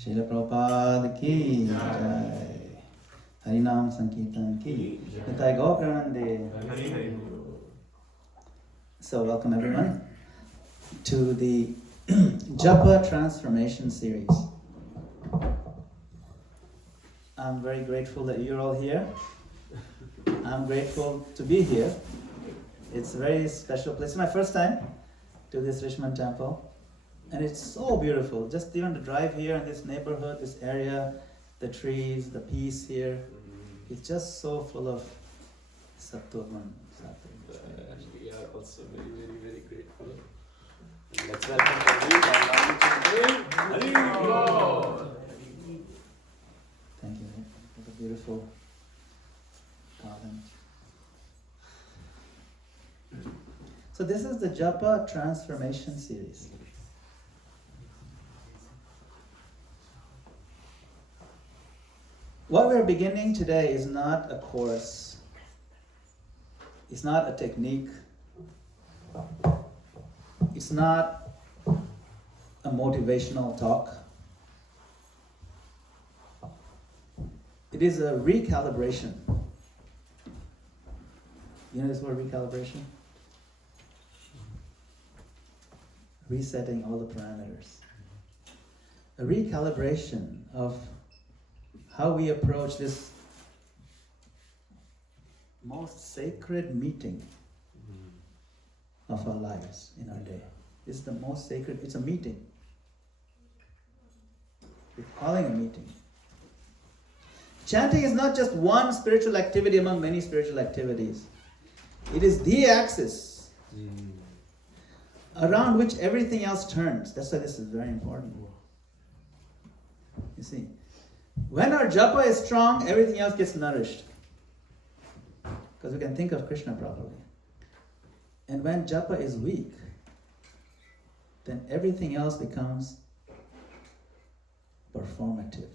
Srila Prabhupada ki jai. Harinam Sankirtan ki jai. Go Pranande. So welcome everyone to the Japa Transformation Series. I'm very grateful that you're all here. I'm grateful to be here. It's a very special place. It's my first time to this Richmond temple. And it's so beautiful. Just even to drive here in this neighborhood, this area, the trees, the peace here. It's just so full of Sattvaman. We are also very, very, very grateful. Let's welcome Hari. Thank you. What a beautiful garden. So this is the Japa Transformation Series. What we're beginning today is not a course. It's not a technique. It's not a motivational talk. It is a recalibration. You know this word recalibration? Resetting all the parameters. A recalibration of how we approach this most sacred meeting of our lives in our day. It's the most sacred, it's a meeting. We're calling a meeting. Chanting is not just one spiritual activity among many spiritual activities. It is the axis around which everything else turns. That's why this is very important. You see, when our japa is strong, everything else gets nourished. Because we can think of Krishna properly. And when japa is weak, then everything else becomes performative.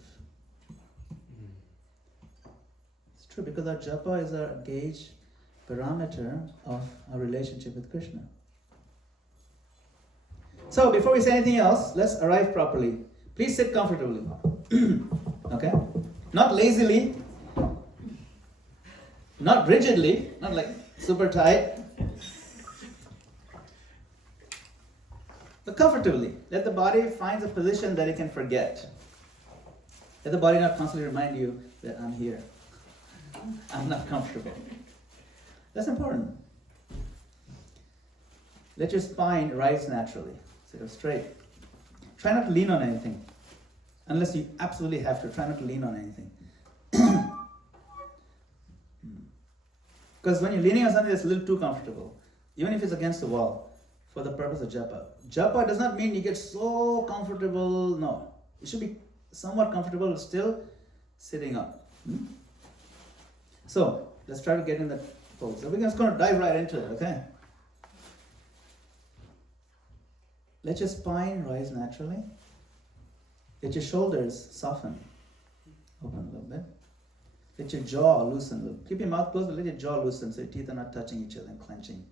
It's true, because our japa is our gauge, parameter of our relationship with Krishna. So before we say anything else, let's arrive properly. Please sit comfortably. Okay? Not lazily, not rigidly, not like super tight, but comfortably. Let the body find a position that it can forget. Let the body not constantly remind you that I'm here. I'm not comfortable. That's important. Let your spine rise naturally. Sit up straight. Try not to lean on anything. Unless you absolutely have to. Try not to lean on anything. Because when you're leaning on something that's a little too comfortable, even if it's against the wall, for the purpose of japa. Japa does not mean you get so comfortable. No. You should be somewhat comfortable still sitting up. So, let's try to get in that pose. So we're just going to dive right into it, okay? Let your spine rise naturally. Let your shoulders soften. Open a little bit. Let your jaw loosen a little. Keep your mouth closed, but let your jaw loosen so your teeth are not touching each other and clenching.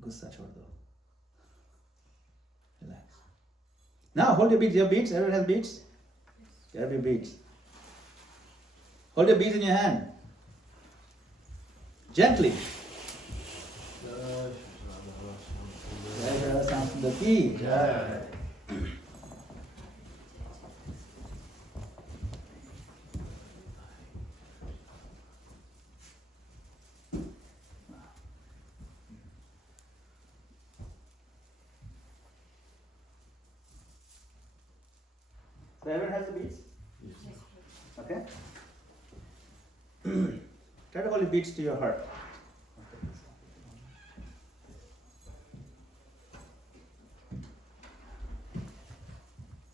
Gussa chhod do. Relax. Now hold your beads. Your beads? Everyone has beads? Grab your beads. Hold your beads in your hand. Gently. Jai Samsundar ki jai. So everyone has the beads? Yes. Okay? Try to hold your beads to your heart.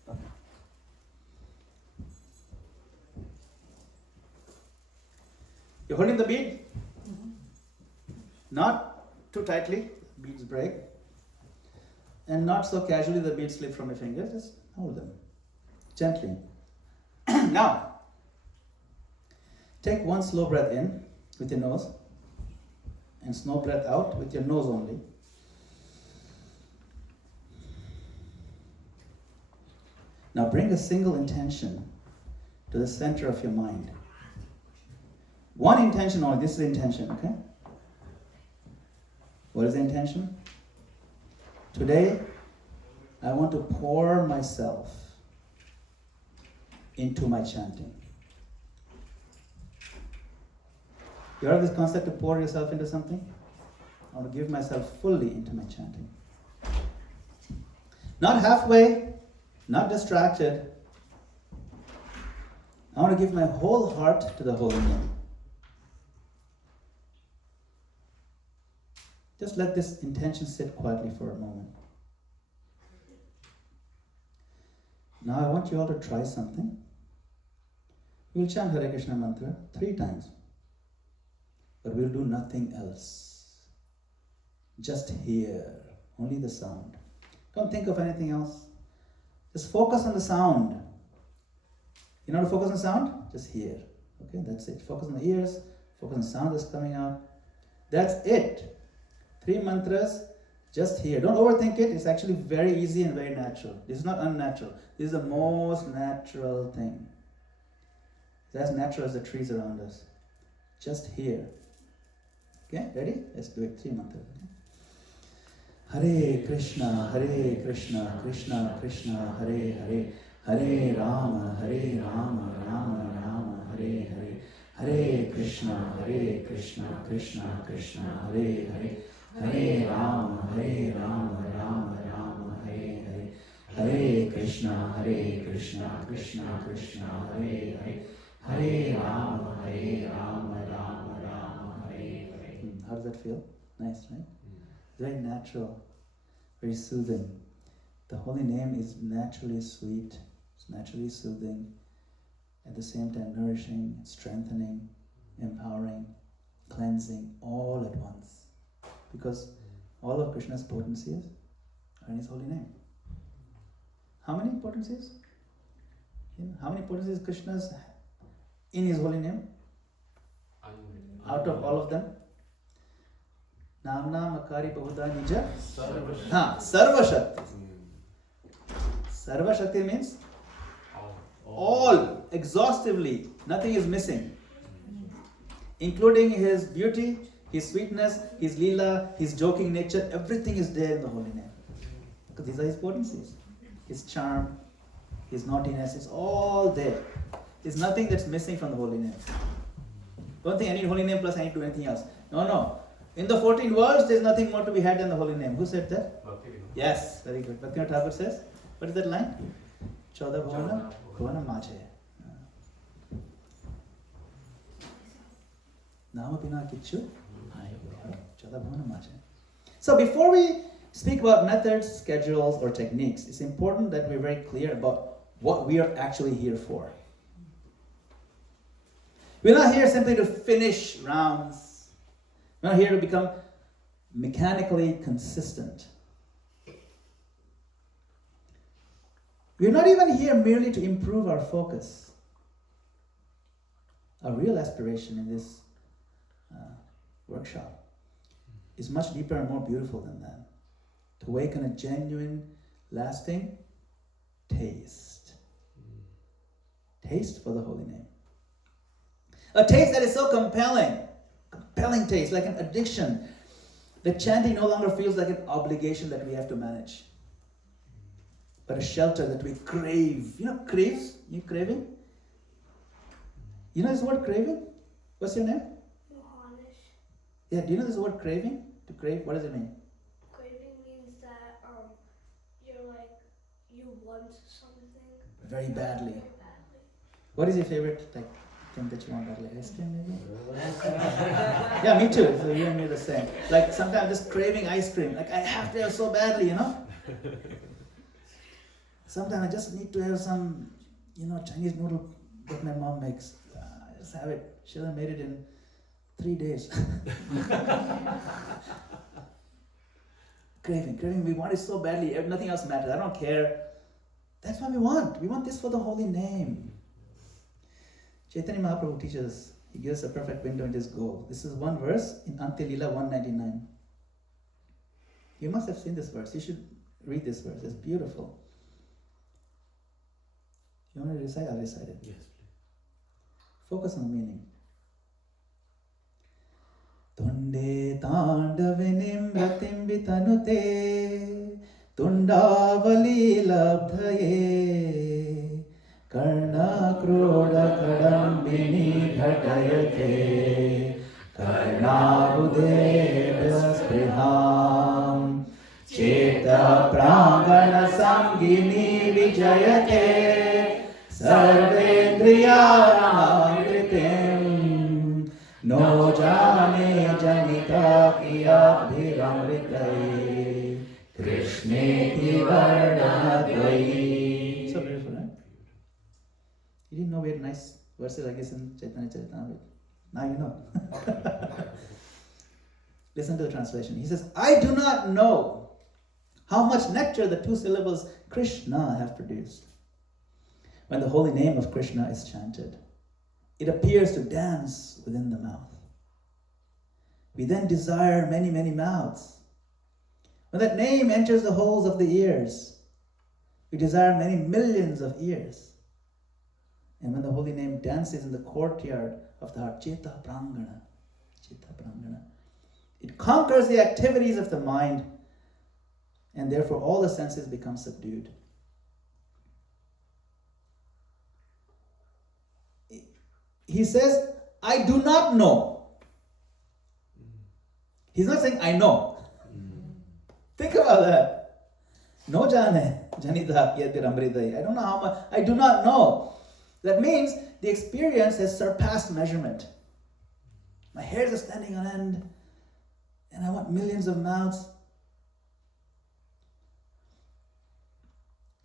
Okay. You're holding the bead? Not too tightly, beads break. And not so casually the beads slip from your fingers, just hold them. Gently. Now, take one slow breath in with your nose and slow breath out with your nose only. Now bring a single intention to the center of your mind. One intention only. This is the intention, okay? What is the intention? Today, I want to pour myself into my chanting. You heard this concept to pour yourself into something? I want to give myself fully into my chanting. Not halfway, not distracted. I want to give my whole heart to the holy name. Just let this intention sit quietly for a moment. Now I want you all to try something. We'll chant Hare Krishna mantra 3 times. But we'll do nothing else. Just hear, only the sound. Don't think of anything else. Just focus on the sound. You know how to focus on sound? Just hear. Okay, that's it. Focus on the ears, focus on the sound that's coming out. That's it. 3 mantras, just hear. Don't overthink it. It's actually very easy and very natural. This is not unnatural. This is the most natural thing. It's as natural as the trees around us. Just hear. Okay, ready? Let's do it. 3 mantras. Okay? Hare Krishna, Krishna Krishna, Hare Hare, Hare Rama, Rama Rama, Hare Hare, Hare Krishna, Krishna Krishna, Hare Hare, Hare Rama, Rama Rama, Hare Hare, Hare Krishna, Krishna Krishna, Hare Hare, Hare Rama, Rama Rama, Hare Hare. How does that feel? Nice, right? Very natural, very soothing. The holy name is naturally sweet, it's naturally soothing, at the same time nourishing, strengthening, empowering, cleansing, all at once. Because all of Krishna's potencies are in his holy name. How many potencies? How many potencies Krishna's in his holy name? Out of all of them? Namna Makari Bahuda Nija? Sarva Shakti. Sarva Shakti means all, exhaustively, nothing is missing. Including his beauty, his sweetness, his leela, his joking nature, everything is there in the holy name. Because these are his potencies. His charm, his naughtiness, it's all there. There's nothing that's missing from the holy name. Don't think I need holy name plus I need to do anything else. No. In the 14 worlds, there's nothing more to be had than the holy name. Who said that? Yes, very good. Bhaktivinoda Thakur says, what is that line? Choda bhavana bhavana mache. Nama bina kichu. Choda bhavana mache. So before we speak about methods, schedules, or techniques, it's important that we're very clear about what we are actually here for. We're not here simply to finish rounds. We're not here to become mechanically consistent. We're not even here merely to improve our focus. Our real aspiration in this workshop is much deeper and more beautiful than that. To awaken a genuine, lasting taste. Taste for the holy name. A taste that is so compelling taste, like an addiction, that chanting no longer feels like an obligation that we have to manage, but a shelter that we crave. You know, craves? You craving? You know this word craving? What's your name? Mohanish. Yeah, do you know this word craving? To crave, what does it mean? Craving means that you're like, you want something Very badly. very badly. What is your favorite thing that you want badly? Ice cream maybe? Yeah, me too. So you and me are the same. Like sometimes just craving ice cream. Like I have to have so badly, you know? Sometimes I just need to have some, Chinese noodle that my mom makes. Just have it. She hasn't made it in 3 days. Craving. We want it so badly. Nothing else matters. I don't care. That's what we want. We want this for the holy name. Chaitanya Mahaprabhu teaches us. He gives us a perfect window into his goal. This is one verse in Antya Leela 199. You must have seen this verse. You should read this verse. It's beautiful. You want me to recite? I'll recite it. Yes, Focus on the meaning. Tunde tandavinim ratim vitanute tundavali labdhaye karna kroda kadambini ghatayate karnabudebhya spriham cheta prangana samgini vijayate sarvendriyanamritim no jane janika kiyabhiramritai krishneti vardhanadvai. So beautiful, right? You didn't know we had nice verses like this in Chaitanya Charitamrita. Now you know. Listen to the translation. He says, I do not know how much nectar the two syllables Krishna have produced. When the holy name of Krishna is chanted, it appears to dance within the mouth. We then desire many, many mouths. When that name enters the holes of the ears, we desire many millions of ears. And when the holy name dances in the courtyard of the heart, Cheta Prangana, it conquers the activities of the mind, and therefore all the senses become subdued. He says, I do not know. He's not saying, I know. Think about that. No jane, janita yadir amridai. I don't know how much. I do not know. That means the experience has surpassed measurement. My hairs are standing on end, and I want millions of mouths.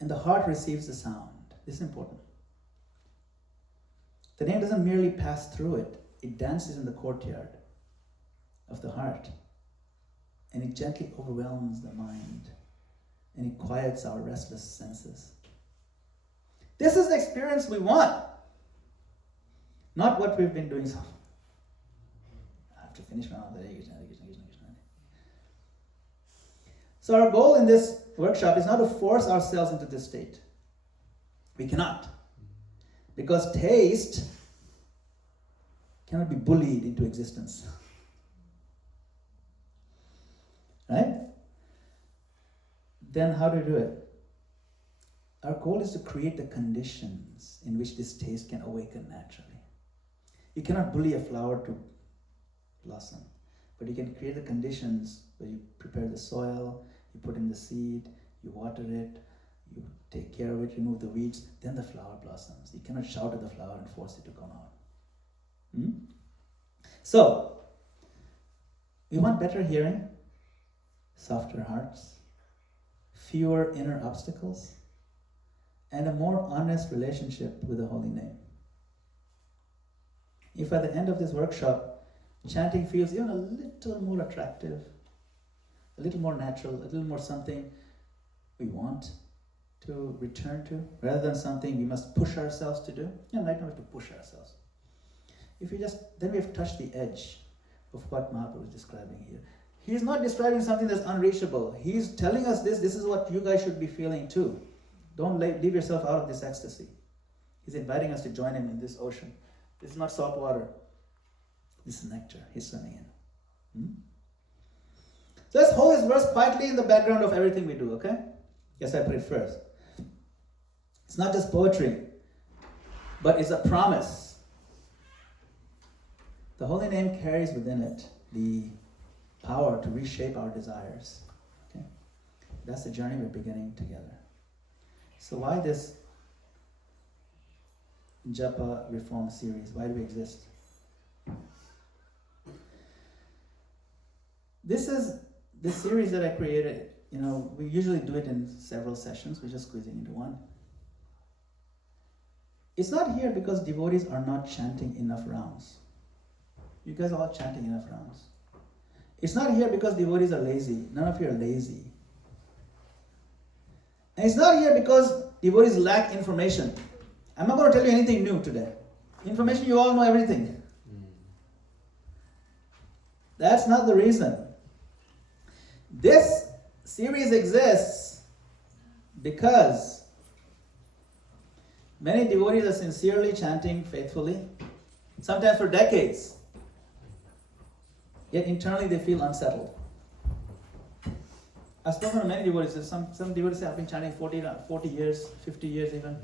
And the heart receives the sound. This is important. The name doesn't merely pass through it. It dances in the courtyard of the heart. And it gently overwhelms the mind. And it quiets our restless senses. This is the experience we want. Not what we've been doing so far. I have to finish my other day. So our goal in this workshop is not to force ourselves into this state. We cannot. Because taste cannot be bullied into existence. Right? Then how do we do it? Our goal is to create the conditions in which this taste can awaken naturally. You cannot bully a flower to blossom, but you can create the conditions where you prepare the soil, you put in the seed, you water it, you take care of it, remove the weeds, then the flower blossoms. You cannot shout at the flower and force it to come out. So, we want better hearing, softer hearts, fewer inner obstacles, and a more honest relationship with the holy name. If at the end of this workshop, chanting feels even a little more attractive, a little more natural, a little more something we want to return to, rather than something we must push ourselves to do. Right now we have to push ourselves. If we just, then we have touched the edge of what Mahaprabhu is describing here. He's not describing something that's unreachable. He's telling us this is what you guys should be feeling too. Don't leave yourself out of this ecstasy. He's inviting us to join him in this ocean. This is not salt water. This is nectar. He's swimming in. So let's hold this verse quietly in the background of everything we do, okay? Yes, I put it first. It's not just poetry, but it's a promise. The holy name carries within it the power to reshape our desires. Okay? That's the journey we're beginning together. So why this Japa Reform series? Why do we exist? This series that I created, we usually do it in several sessions. We're just squeezing into one. It's not here because devotees are not chanting enough rounds. You guys are all chanting enough rounds. It's not here because devotees are lazy. None of you are lazy. And it's not here because devotees lack information. I'm not going to tell you anything new today. Information, you all know everything. That's not the reason. This series exists because Many devotees are sincerely chanting faithfully, sometimes for decades. Yet internally they feel unsettled. I've spoken to many devotees. Some devotees have been chanting 40 years, 50 years even.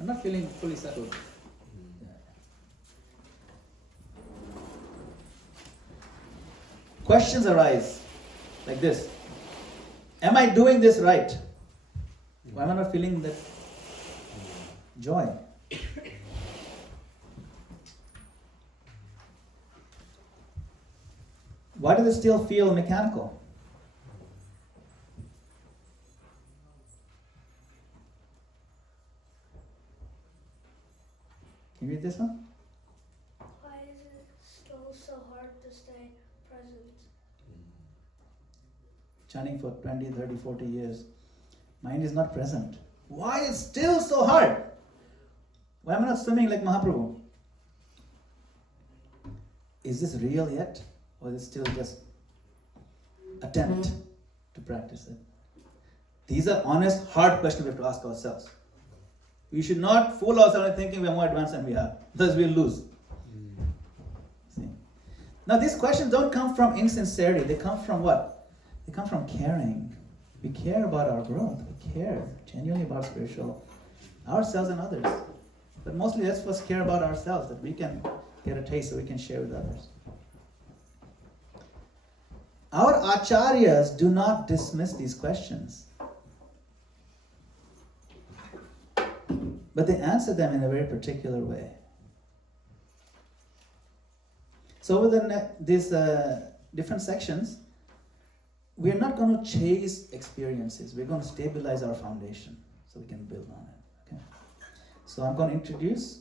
I'm not feeling fully settled. Yeah. Questions arise like this. Am I doing this right? Why am I not feeling that joy? Why does it still feel mechanical? Can you read this one? Why is it still so hard to stay present? Chanting for 20, 30, 40 years. Mind is not present. Why is it still so hard? Why am I not swimming like Mahaprabhu? Is this real yet? Or is it still just attempt to practice it? These are honest, hard questions we have to ask ourselves. We should not fool ourselves into thinking we are more advanced than we are. Thus we'll lose. See? Now these questions don't come from insincerity. They come from what? They come from caring. We care about our growth. We care genuinely about spiritual ourselves and others. But mostly let's first care about ourselves, that we can get a taste so we can share with others. Our acharyas do not dismiss these questions, but they answer them in a very particular way. So over these different sections, we are not going to chase experiences. We're going to stabilize our foundation so we can build on it. Okay? So I'm going to introduce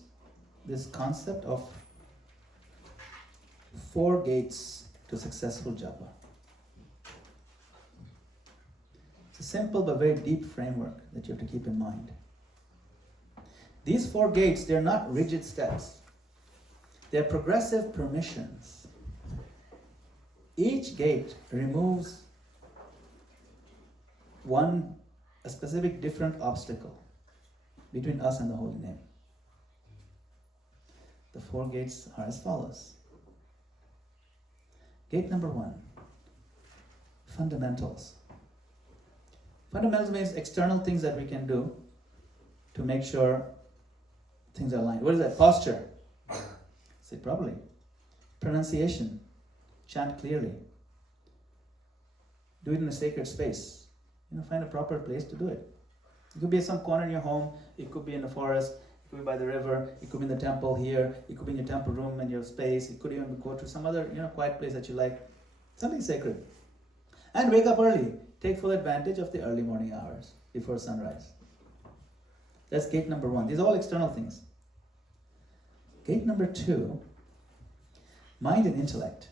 this concept of 4 gates to successful japa. It's a simple but very deep framework that you have to keep in mind. These 4 gates, they're not rigid steps. They're progressive permissions. Each gate removes a specific different obstacle between us and the holy name. The 4 gates are as follows. Gate number 1, fundamentals. Fundamentals means external things that we can do to make sure things are aligned. What is that? Posture. Sit properly. Pronunciation. Chant clearly. Do it in a sacred space. Find a proper place to do it. It could be some corner in your home. It could be in the forest. It could be by the river. It could be in the temple here. It could be in your temple room and your space. It could even go to some other quiet place that you like. Something sacred. And wake up early. Take full advantage of the early morning hours before sunrise. That's gate number 1. These are all external things. Gate number 2, mind and intellect.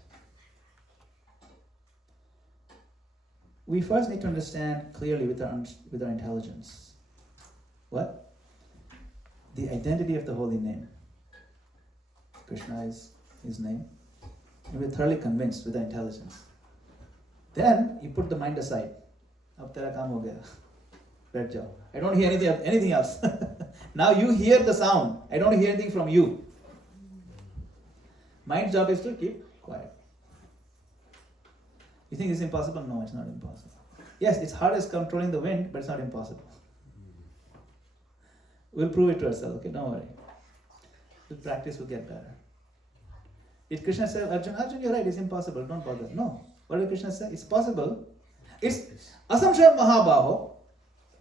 We first need to understand clearly with our intelligence. What? The identity of the holy name. Krishna is his name. And we're thoroughly convinced with our intelligence. Then you put the mind aside. Ab tera kaam ho gaya. Baith jao. I don't hear anything else. Now you hear the sound. I don't hear anything from you. Mind's job is to keep quiet. You think it's impossible? No, it's not impossible. Yes, it's hard as controlling the wind, but it's not impossible. We'll prove it to ourselves, okay? Don't worry. With practice, we'll get better. Did Krishna say, Arjun, you're right, it's impossible, don't bother. No. What did Krishna say? It's possible. It's asamshaya mahabaho.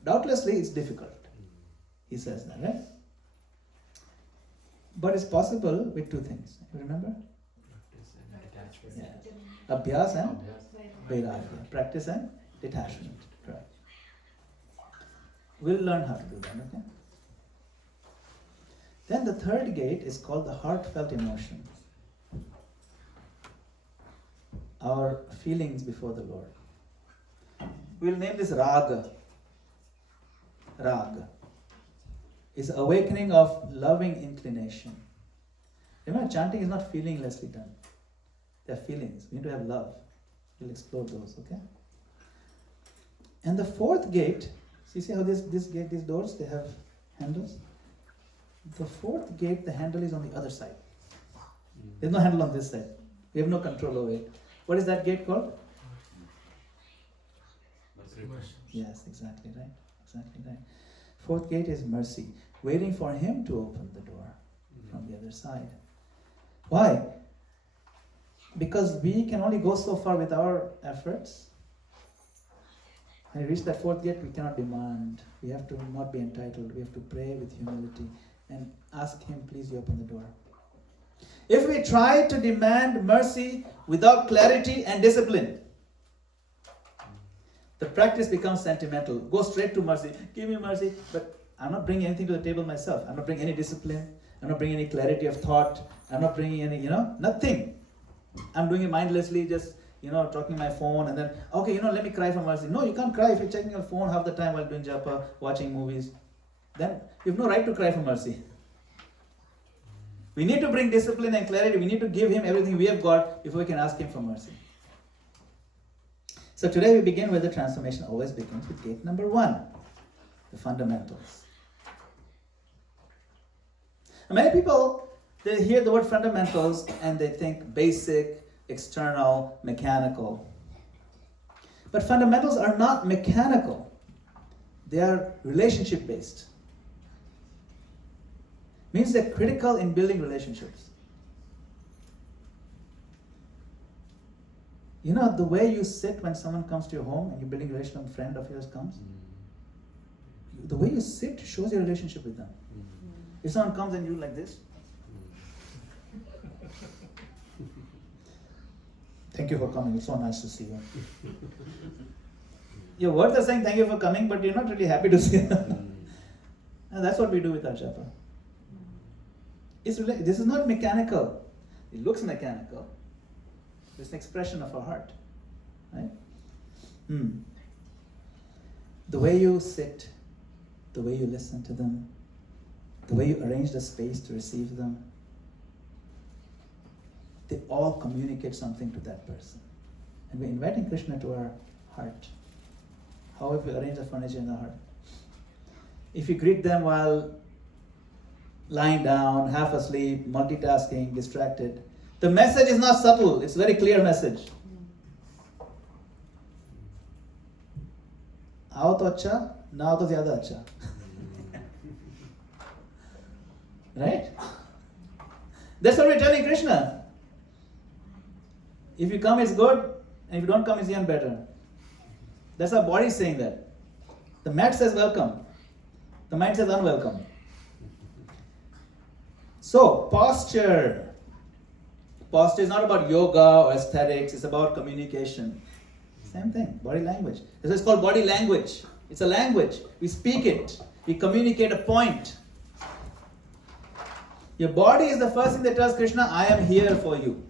Doubtlessly, it's difficult. He says that, right? But it's possible with 2 things. You remember? Yeah. Abhyas and vairagya. Practice and detachment. Right. We'll learn how to do that, okay? Then the 3rd gate is called the heartfelt emotion. Our feelings before the Lord. We'll name this raga. Raga is awakening of loving inclination. Remember, chanting is not feelinglessly done. They're feelings. We need to have love. We'll explore those, okay? And the 4th gate, so you see how this gate, these doors, they have handles. The fourth gate, the handle is on the other side. There's no handle on this side. We have no control over it. What is that gate called? Yes, exactly right. Exactly right. Fourth gate is mercy, waiting for him to open the door from the other side. Why? Because we can only go so far with our efforts. When we reach that fourth gate, we cannot demand. We have to not be entitled. We have to pray with humility and ask him, please, you open the door. If we try to demand mercy without clarity and discipline, the practice becomes sentimental. Go straight to mercy. Give me mercy. But I'm not bringing anything to the table myself. I'm not bringing any discipline. I'm not bringing any clarity of thought. I'm not bringing any, nothing. I'm doing it mindlessly, just, talking my phone and then, okay, let me cry for mercy. No, you can't cry if you're checking your phone half the time while doing japa, watching movies. Then you have no right to cry for mercy. We need to bring discipline and clarity. We need to give him everything we have got before we can ask him for mercy. So today we begin with the transformation. Always begins with gate number 1, the fundamentals. And many people, they hear the word fundamentals and they think basic, external, mechanical. But fundamentals are not mechanical. They are relationship based. Means they're critical in building relationships. The way you sit when someone comes to your home and you're building a relationship with a friend of yours comes, the way you sit shows your relationship with them. If someone comes and you like this, thank you for coming, it's so nice to see you. Your words are saying thank you for coming, but you're not really happy to see them. And that's what we do with our japa. This is not mechanical. It looks mechanical. It's an expression of our heart. Right? The way you sit, the way you listen to them, the way you arrange the space to receive them, they all communicate something to that person. And we're inviting Krishna to our heart. How have we arranged the furniture in the heart? If you greet them while lying down, half asleep, multitasking, distracted, the message is not subtle, it's a very clear message. Aao to acha, na aao to zyada acha. Right? That's what we're telling Krishna. If you come, it's good, and if you don't come, it's even better. That's our body saying that. The mat says welcome. The mind says unwelcome. So, posture. Posture is not about yoga or aesthetics, it's about communication. Same thing, body language. This is called body language. It's a language. We speak it. We communicate a point. Your body is the first thing that tells Krishna, I am here for you.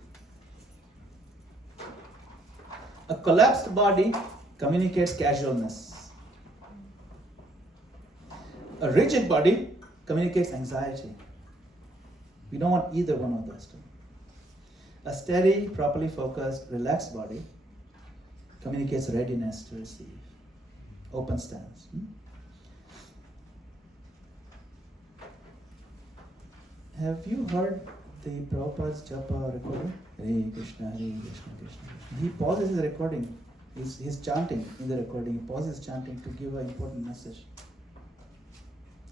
A collapsed body communicates casualness. A rigid body communicates anxiety. We don't want either one of those two. A steady, properly focused, relaxed body communicates readiness to receive. Open stance. Have you heard the Prabhupada's Japa recording? Hare Krishna, Hare Krishna, Krishna Krishna. He pauses his recording. He's chanting in the recording. He pauses chanting to give an important message.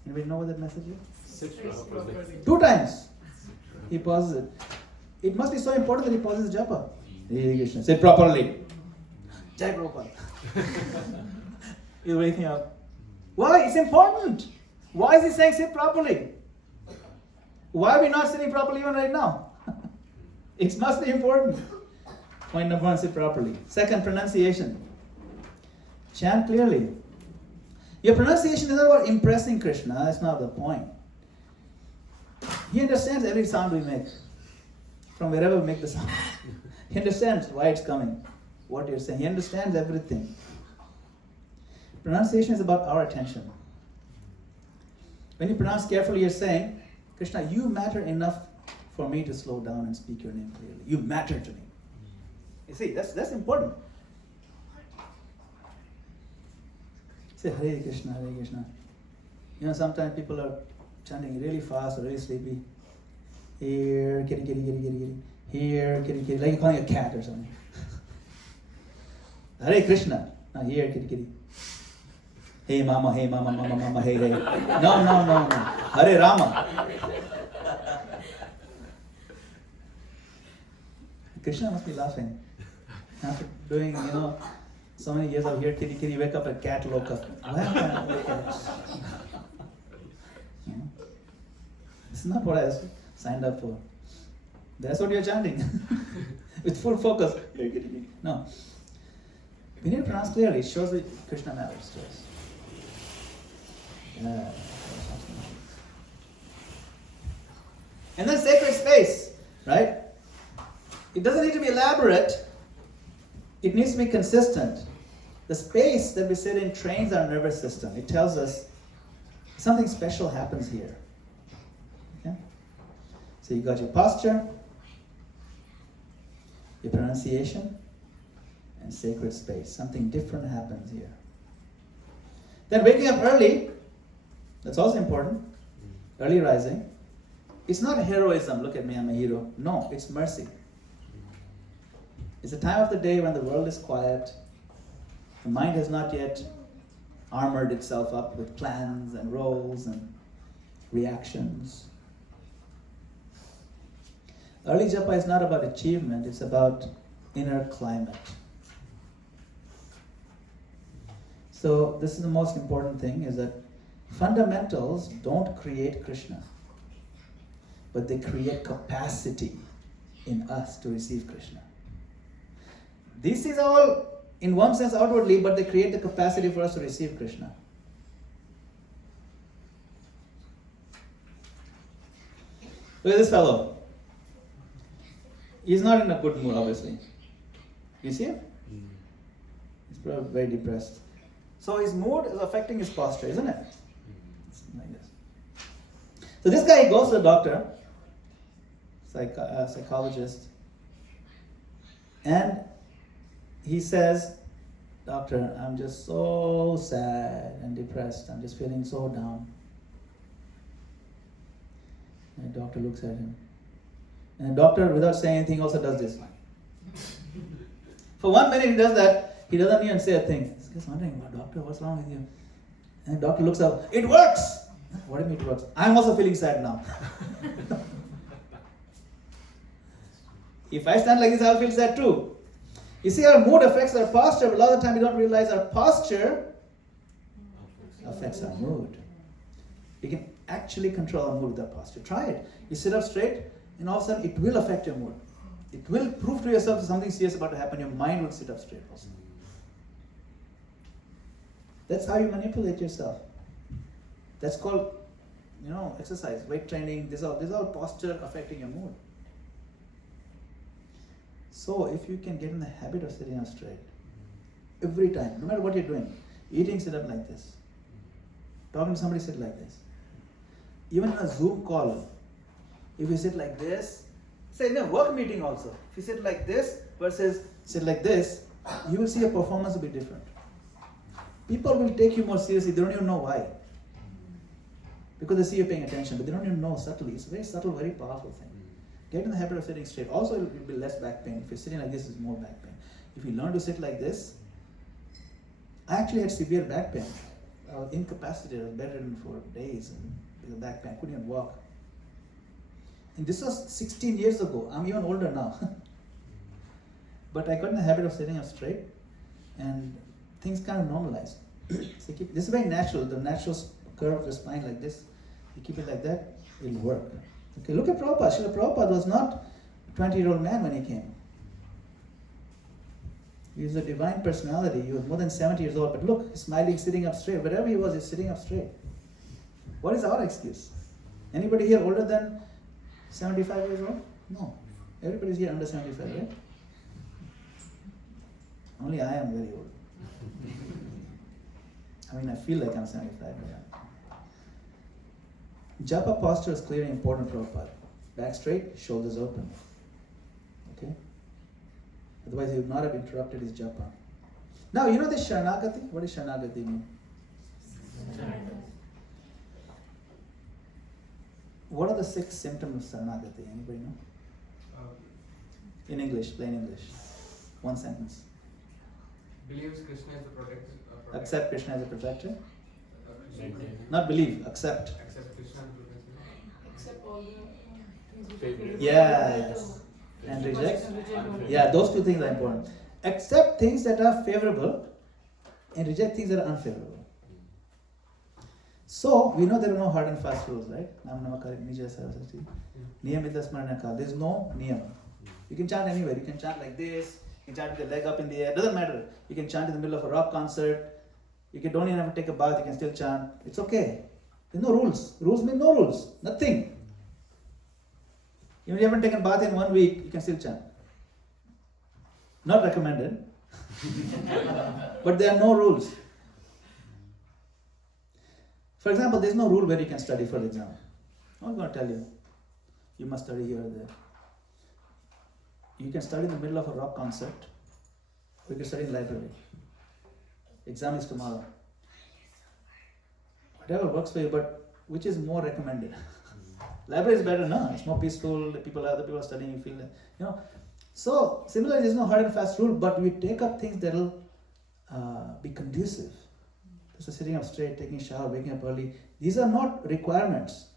Anybody know what that message is? 6 Prabhupada. 2 times. He pauses it. It must be so important that he pauses Japa. Hare Krishna. Say it properly. Jai Prabhupada. He's waking up. Why? It's important. Why is he saying sit properly? Why are we not sitting properly even right now? It must be important. Point number 1, sit properly. Second, pronunciation. Chant clearly. Your pronunciation is not about impressing Krishna. That's not the point. He understands every sound we make. From wherever we make the sound. He understands why it's coming. What you're saying. He understands everything. Pronunciation is about our attention. When you pronounce carefully, you're saying, Krishna, you matter enough for me to slow down and speak your name clearly. You matter to me. You see, that's important. Say Hare Krishna, Hare Krishna. Sometimes people are chanting really fast or really sleepy. Here, kitty, kitty, kitty, kitty, kitty. Here, kitty, kitty. Like you're calling a cat or something. Hare Krishna. Now here, kitty, kitty. Hey mama, hey mama, mama, mama, hey, hey. No. Hare Rama. Krishna must be laughing. After doing, so many years of here, kitty, kitty, wake up, a cat woke up. Why am I wake up? This is not what I signed up for. That's what you're chanting. With full focus. Here, kitty, kitty. No. We need to pronounce clearly. It shows that Krishna matters to us. And then sacred space, right? It doesn't need to be elaborate. It needs to be consistent. The space that we sit in trains our nervous system. It tells us something special happens here. Okay? So you got your posture, your pronunciation, and sacred space. Something different happens here. Then waking up early, that's also important. Early rising. It's not heroism, look at me, I'm a hero. No, it's mercy. It's a time of the day when the world is quiet. The mind has not yet armored itself up with plans and roles and reactions. Early japa is not about achievement, it's about inner climate. So this is the most important thing, is that fundamentals don't create Krishna, but they create capacity in us to receive Krishna. This is all, in one sense, outwardly, but they create the capacity for us to receive Krishna. Look at this fellow. He's not in a good mood, obviously. You see him? He's probably very depressed. So his mood is affecting his posture, isn't it? It's like this. So this guy goes to the doctor, psychologist, and he says, "Doctor, I'm just so sad and depressed. I'm just feeling so down." And the doctor looks at him. And the doctor, without saying anything, also does this. For 1 minute he does that. He doesn't even say a thing. He's just wondering, "Doctor, what's wrong with you?" And the doctor looks up. "It works!" "What do you mean it works?" "I'm also feeling sad now." If I stand like this, I'll feel sad too. You see, our mood affects our posture, but a lot of the time we don't realize our posture affects our mood. We can actually control our mood with our posture. Try it. You sit up straight, and all of a sudden it will affect your mood. It will prove to yourself that something serious about to happen. Your mind will sit up straight also. That's how you manipulate yourself. That's called, exercise, weight training. This is all posture affecting your mood. So if you can get in the habit of sitting up straight, every time, no matter what you're doing, eating, sit up like this. Talking to somebody, sit like this. Even in a Zoom call, if you sit like this, say in a work meeting also, if you sit like this versus sit like this, you will see your performance will be different. People will take you more seriously, they don't even know why. Because they see you paying attention, but they don't even know subtly. It's a very subtle, very powerful thing. Get in the habit of sitting straight. Also, it will be less back pain. If you're sitting like this, it's more back pain. If you learn to sit like this, I actually had severe back pain. I was incapacitated, I was bedridden for days with back pain. I couldn't even walk. And this was 16 years ago. I'm even older now. But I got in the habit of sitting up straight, and things kind of normalized. So this is very natural. The natural curve of the spine like this. You keep it like that, it'll work. Okay, look at Prabhupada. Srila Prabhupada was not a 20-year-old man when he came. He was a divine personality. He was more than 70 years old. But look, he's smiling, sitting up straight. Wherever he was, he's sitting up straight. What is our excuse? Anybody here older than 75 years old? No. Everybody's here under 75, right? Only I am very old. I feel like I'm 75, but yeah. Japa posture is clearly important for Prabhupada. Back straight, shoulders open. Okay? Otherwise he would not have interrupted his japa. Now, you know this Sharanagati? What does Sharanagati mean? what are the 6 symptoms of Saranagati? Anybody know? In English, plain English. One sentence. Believes Krishna is the protector. Accept Krishna as a protector. Maintain. Not believe, accept. Accept Krishna as protector. Accept all the Favorite. Yes. And reject? Yeah, those 2 things are important. Accept things that are favorable and reject things that are unfavorable. So, we know there are no hard and fast rules, right? There's no niyam. You can chant anywhere. You can chant like this. You can chant with your leg up in the air. Doesn't matter. You can chant in the middle of a rock concert. Don't even have to take a bath. You can still chant. It's okay. There's no rules. Rules mean no rules. Nothing. Even if you haven't taken a bath in 1 week, you can still chant. Not recommended. But there are no rules. For example, there's no rule where you can study for the exam. I'm going to tell you. You must study here or there. You can study in the middle of a rock concert, or you can study in the library. Exam is tomorrow. Whatever works for you, but which is more recommended? Library is better, no? It's more peaceful. Other people are studying. You feel, So similarly, there's no hard and fast rule, but we take up things that will be conducive. So sitting up straight, taking a shower, waking up early. These are not requirements.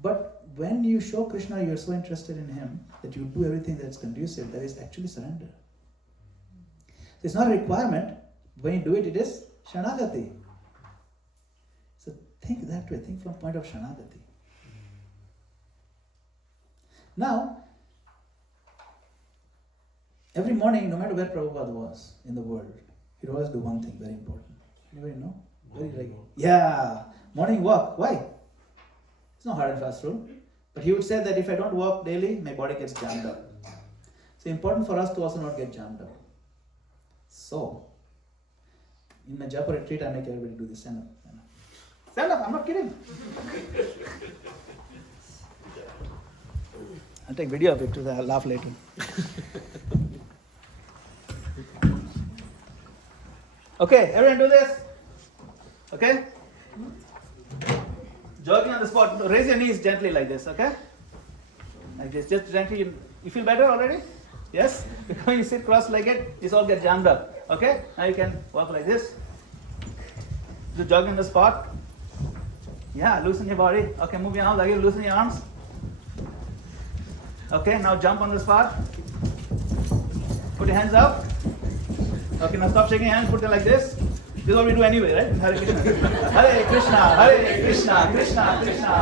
But when you show Krishna you are so interested in him that you do everything that's conducive, that is actually surrender. So it's not a requirement. When you do it, it is Sharanagati. So think that way. Think from point of Sharanagati. Now, every morning, no matter where Prabhupada was in the world, he'd always do one thing very important. Anybody know? Morning walk. Why? It's no hard and fast rule. But he would say that if I don't walk daily, my body gets jammed up. So important for us to also not get jammed up. So, in my Japa retreat, I make everybody do this. Stand up. Stand up, I'm not kidding. I'll take video of it too, I'll laugh later. Okay, everyone do this. Okay? Jogging on the spot. Raise your knees gently like this, okay? Like this, just gently. You feel better already? Yes? Because when you sit cross-legged, this all get jammed up. Okay? Now you can walk like this. Do jogging on the spot. Yeah, loosen your body. Okay, move your arms again, loosen your arms. Okay, now jump on the spot. Put your hands up. Okay, now stop shaking hands, put them like this. This is what we do anyway, right? Hare Krishna, Krishna, Krishna,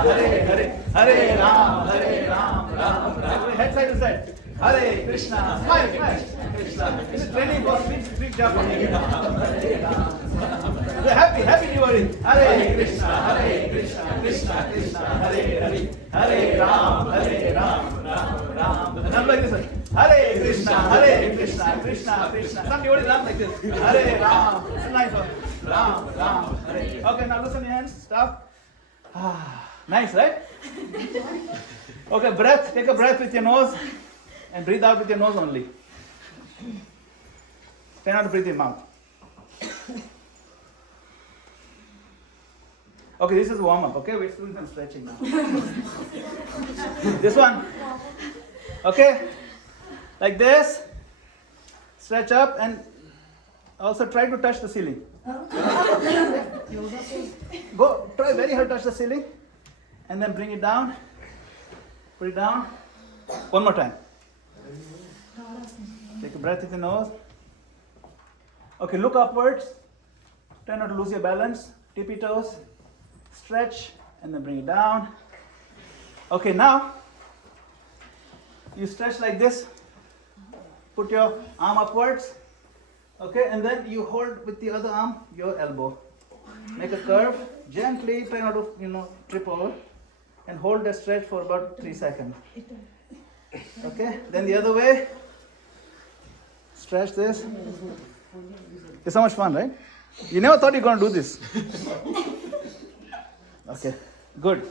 Hare Hare, Hare Ram, Ram, Ram. Head side to side. Hare Krishna, smile, smile. Krishna. This is training for street Japa. Happy devotee. Hare Krishna, Krishna, Krishna, Hare Hare, Hare Ram, Ram, Ram. And I'm like this one. Hare Krishna, Krishna, Krishna. Some devotees laugh like this. Hare Ram. It's a nice one. Ram, Hare. Okay, now loosen your hands. Stop. Nice, right? Okay, breath. Take a breath with your nose and breathe out with your nose only. Try not to breathe in mouth. Okay, this is warm up. Okay, we're doing some stretching now. This one. Okay, like this. Stretch up and also try to touch the ceiling. Go, try very hard to touch the ceiling and then bring it down. Put it down. One more time. Take a breath with the nose. Okay, look upwards. Try not to lose your balance. Tippy toes. Stretch and then bring it down. Okay, now you stretch like this. Put your arm upwards. Okay, and then you hold with the other arm your elbow. Make a curve. Gently, try not to trip over. And hold that stretch for about 3 seconds. Okay, then the other way. Stretch this. It's so much fun, right? You never thought you were going to do this. Okay, good.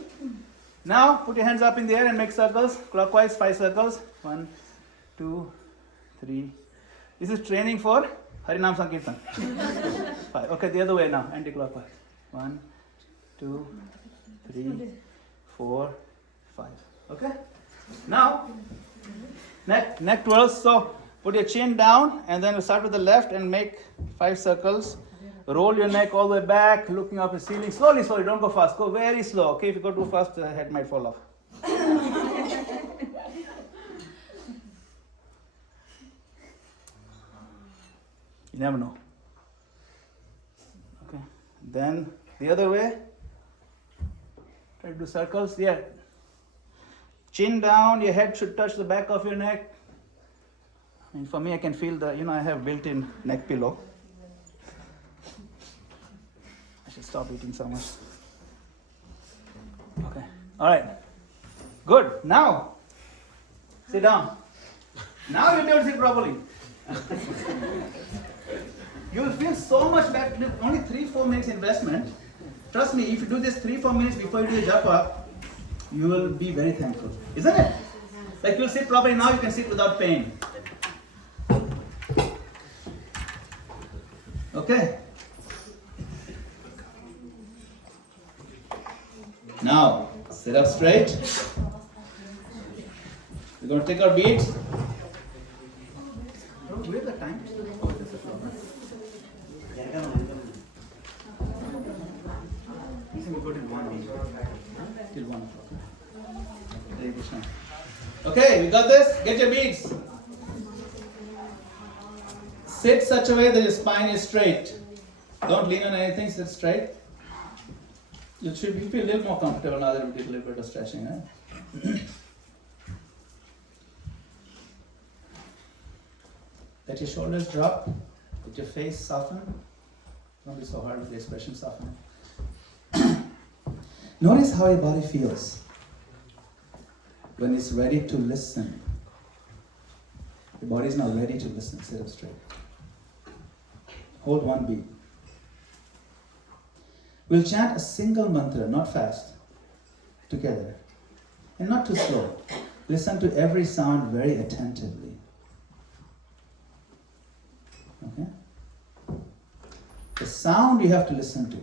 Now put your hands up in the air and make circles, clockwise 5 circles. 1, 2, 3. This is training for Harinam Sankirtan. 5. Okay, the other way now, anti-clockwise. 1, 2, 3, 4, 5. Okay? Now, neck twirls. So put your chin down and then you start with the left and make 5 circles. Roll your neck all the way back, looking up the ceiling. Slowly, don't go fast. Go very slow. Okay, if you go too fast, the head might fall off. You never know. Okay, then the other way. Try to do circles. Yeah. Chin down, your head should touch the back of your neck. And for me, I can feel I have built-in neck pillow. I should stop eating so much. Okay. All right. Good. Now, sit down. Now you'll be able to sit properly. You will feel so much better. Only 3-4 minutes investment. Trust me, if you do this 3-4 minutes before you do the japa, you will be very thankful. Isn't it? Like you'll sit properly now, you can sit without pain. Okay. Now, sit up straight. We're going to take our beats. Do we have the time? Oh, there's a flower. We can go till 1 till 1 o'clock. Hare Krishna. Okay, we got this? Get your beats. Sit such a way that your spine is straight. Don't lean on anything, sit straight. You feel a little more comfortable now that we did a little bit of stretching, right? Let your shoulders drop, let your face soften. Don't be so hard with the expression soften. Notice how your body feels when it's ready to listen. Your body is now ready to listen. Sit up straight. Hold 1 beat. We'll chant a single mantra, not fast, together. And not too slow. Listen to every sound very attentively. Okay? The sound you have to listen to.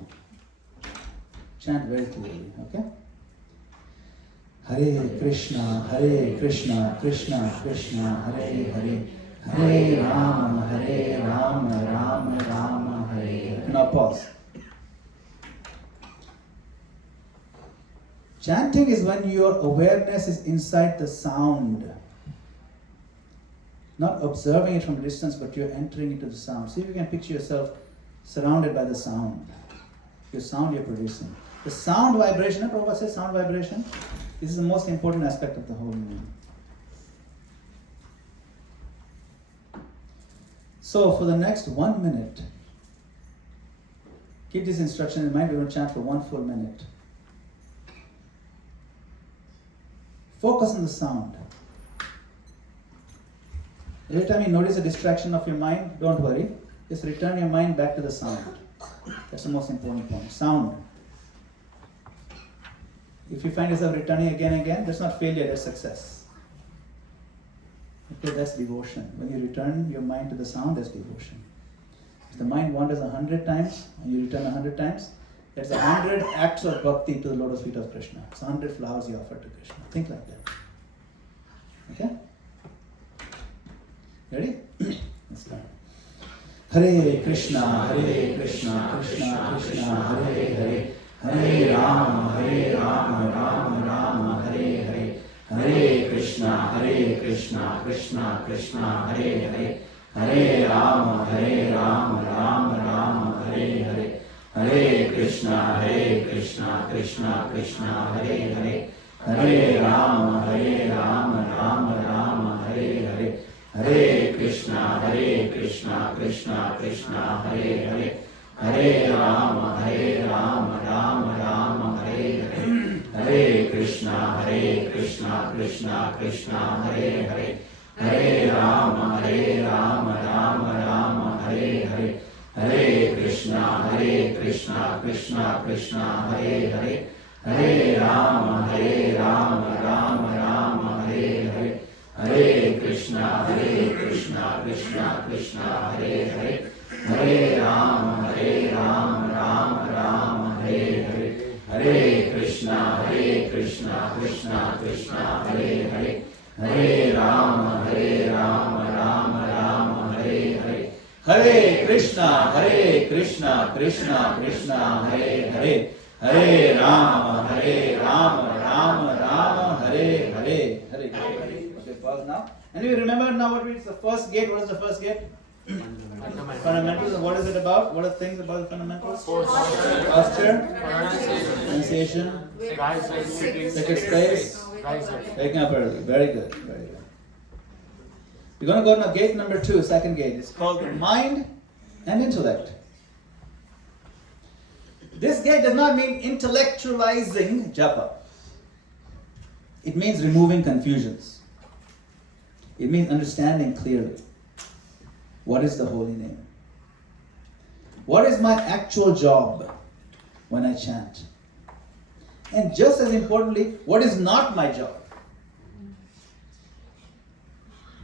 Chant very clearly, okay? Hare Krishna, Krishna Krishna, Hare Hare, Hare Rama, Rama Rama, Hare Hare. Now pause. Chanting is when your awareness is inside the sound. Not observing it from a distance, but you're entering into the sound. See if you can picture yourself surrounded by the sound. Your sound you're producing. The sound vibration, Prabhupada says sound vibration. This is the most important aspect of the whole meaning. So for the next 1 minute, keep this instruction in mind. We're going to chant for 1 full minute. Focus on the sound. Every time you notice a distraction of your mind, don't worry. Just return your mind back to the sound. That's the most important point. Sound. If you find yourself returning again and again, that's not failure, that's success. Okay, that's devotion. When you return your mind to the sound, that's devotion. If the mind wanders 100 times and you return 100 times, that's 100 acts of bhakti to the lotus feet of Krishna. It's 100 flowers you offer to Krishna. Think like that. Okay? Ready? Let's start. Hare Krishna, Krishna Krishna, Hare Hare, Hare Rama, Rama Hare Hare, Hare Krishna, Krishna Krishna, Hare Hare, Hare Rama, Rama Hare Hare, Hare Krishna, Krishna Krishna, Hare Hare, Hare Rama, Rama Hare Hare, Hare Krishna, Krishna Krishna, Hare Hare, Hare Rama, Rama Hare Hare, Hare Krishna, Krishna Hare Hare, Hare Rama, Rama Hare Hare, Hare Krishna, Krishna Hare Hare, Hare Rama, Rama Hare Hare, Hare Krishna, Krishna Hare Hare, Hare Rama, Rama Hare Hare, Hare Krishna, Krishna, Krishna Krishna, Hare Hare, Hare Rama, Rama Rama, Hare Hare. Hare Krishna, Krishna Krishna, Hare Hare, Hare Rama, Rama Rama, Hare Hare. Hare. Okay, pause now. And you remember now what is the first gate? What is the first gate? Fundamentals. And what is it about? What are things about the fundamentals? Posture, pronunciation, sacred space, waking up early. Very good, very good. We're going to go to gate number 2, second gate. It's called the mind and intellect. This gate does not mean intellectualizing japa. It means removing confusions. It means understanding clearly. What is the holy name? What is my actual job when I chant? And just as importantly, what is not my job?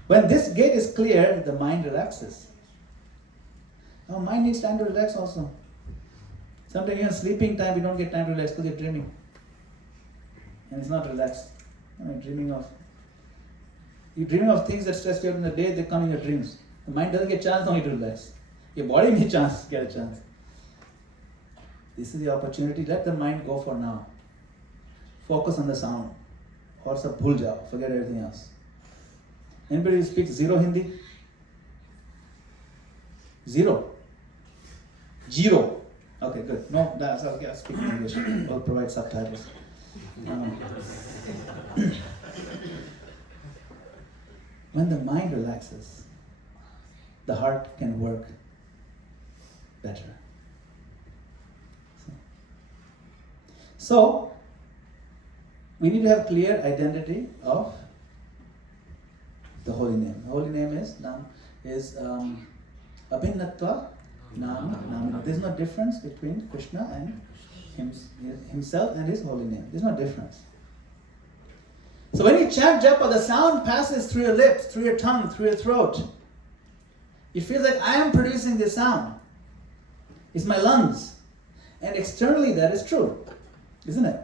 When this gate is clear, the mind relaxes. Our mind needs time to relax also. Sometimes even sleeping time, we don't get time to relax because you're dreaming. And it's not relaxed. You're dreaming of things that stress you out in the day, they come in your dreams. The mind doesn't get a chance only to relax. Your body may get a chance. This is the opportunity. Let the mind go for now. Focus on the sound. Or sab bhul jao. Forget everything else. Anybody who speaks zero Hindi? Zero. Okay, good. No, that's okay. I'll speak English. I'll provide subtitles. When the mind relaxes, the heart can work better. So, we need to have clear identity of the holy name. The holy name is Abhinnatva Nama. There's no difference between Krishna and himself and his holy name. There's no difference. So when you chant japa, the sound passes through your lips, through your tongue, through your throat. You feel like I am producing this sound. It's my lungs. And externally that is true, isn't it?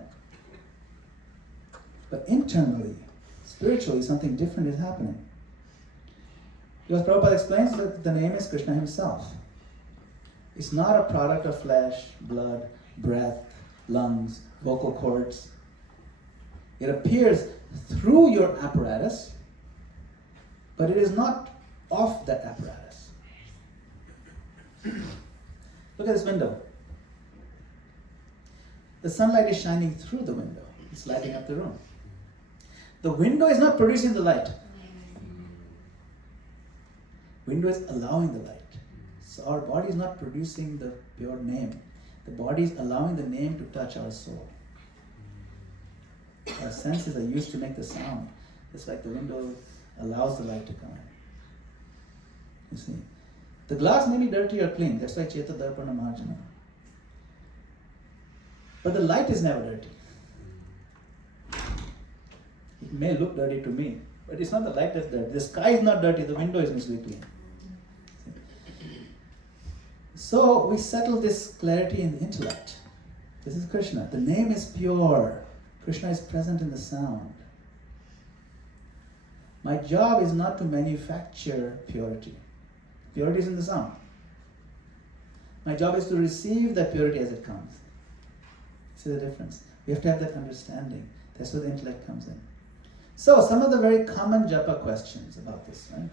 But internally, spiritually, something different is happening. Because Prabhupada explains that the name is Krishna himself. It's not a product of flesh, blood, breath, lungs, vocal cords. It appears through your apparatus, but it is not of that apparatus. Look at this window. The sunlight is shining through the window. It's lighting up the room. The window is not producing the light. Window is allowing the light. So our body is not producing the pure name. The body is allowing the name to touch our soul. Our senses are used to make the sound. Just like the window allows the light to come in. You see. The glass may be dirty or clean. That's why Cheta Darpana Marjana. But the light is never dirty. It may look dirty to me, but it's not the light that's dirty. The sky is not dirty, the window is mostly clean. So we settle this clarity in the intellect. This is Krishna. The name is pure. Krishna is present in the sound. My job is not to manufacture purity. Purity is in the sound. My job is to receive that purity as it comes. See the difference? We have to have that understanding. That's where the intellect comes in. So, some of the very common japa questions about this, right?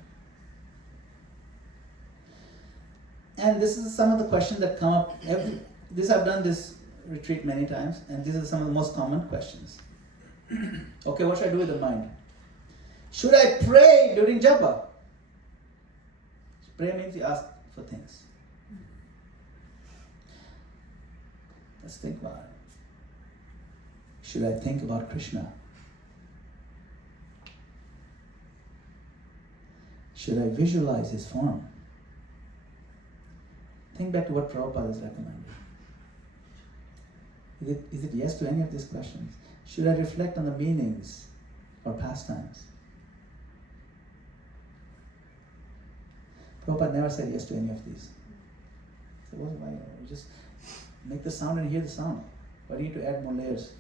And this is some of the questions that come up. I've done this retreat many times, and these are some of the most common questions. Okay, what should I do with the mind? Should I pray during japa? Pray means you ask for things. Let's think about it. Should I think about Krishna? Should I visualize his form? Think back to what Prabhupada has recommended. Is it yes to any of these questions? Should I reflect on the meanings or pastimes? Prabhupada never said yes to any of these. So why? Just make the sound and hear the sound. Why do you need to add more layers?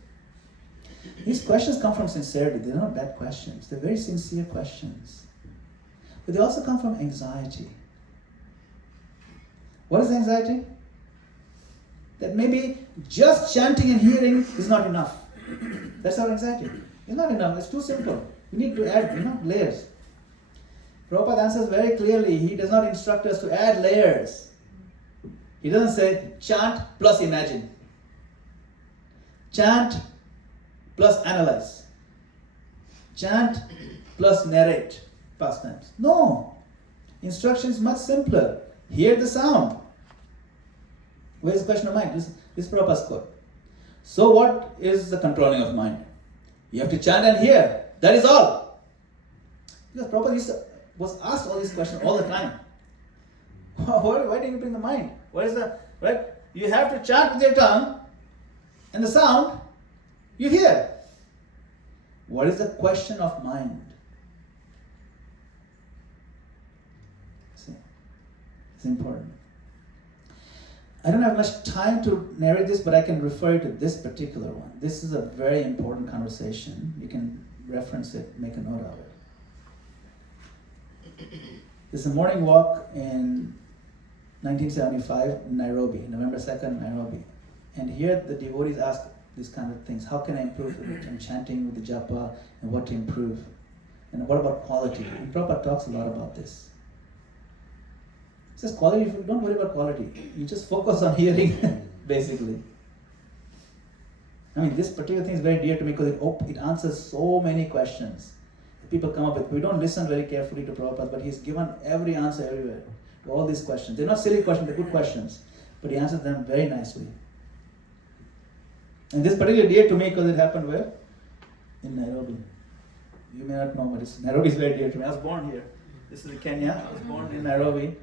These questions come from sincerity. They're not bad questions. They're very sincere questions. But they also come from anxiety. What is anxiety? That maybe just chanting and hearing is not enough. That's our anxiety. It's not enough. It's too simple. We need to add, layers. Prabhupada answers very clearly. He does not instruct us to add layers. He doesn't say chant plus imagine. Chant plus analyze. Chant plus narrate pastimes. No. Instruction is much simpler. Hear the sound. Where's the question of mind? This is Prabhupada's quote. So what is the controlling of mind? You have to chant and hear. That is all. Because Prabhupada was asked all these questions all the time. Why didn't you bring the mind? What is the, right? You have to chant with your tongue, and the sound you hear. What is the question of mind? See, it's important. I don't have much time to narrate this, but I can refer you to this particular one. This is a very important conversation. You can reference it, make a note of it. There's a morning walk in 1975 in Nairobi, November 2nd, Nairobi. And here the devotees ask these kind of things. How can I improve in chanting with the Japa, and what to improve? And what about quality? And Prabhupada talks a lot about this. He says quality, don't worry about quality. You just focus on hearing, basically. I mean, this particular thing is very dear to me because it answers so many questions. People come up with, we don't listen very carefully to Prabhupada, but he's given every answer everywhere to all these questions. They're not silly questions, they're good questions, but he answers them very nicely. And this particular dear to me because it happened where? In Nairobi. You may not know, but Nairobi is very dear to me. I was born here. This is in Kenya. I was born in Nairobi.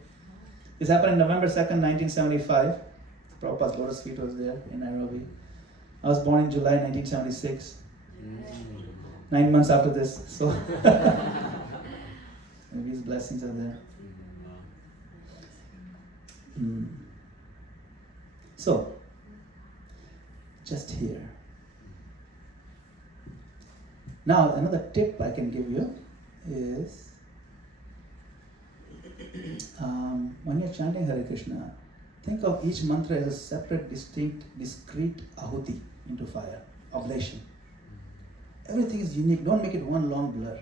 This happened on November 2nd, 1975. Prabhupada's lotus feet was there in Nairobi. I was born in July 1976. 9 months after this. So maybe his blessings are there. So, just here. Now, another tip I can give you is when you're chanting Hare Krishna, think of each mantra as a separate, distinct, discrete ahuti into fire, oblation. Everything is unique. Don't make it one long blur.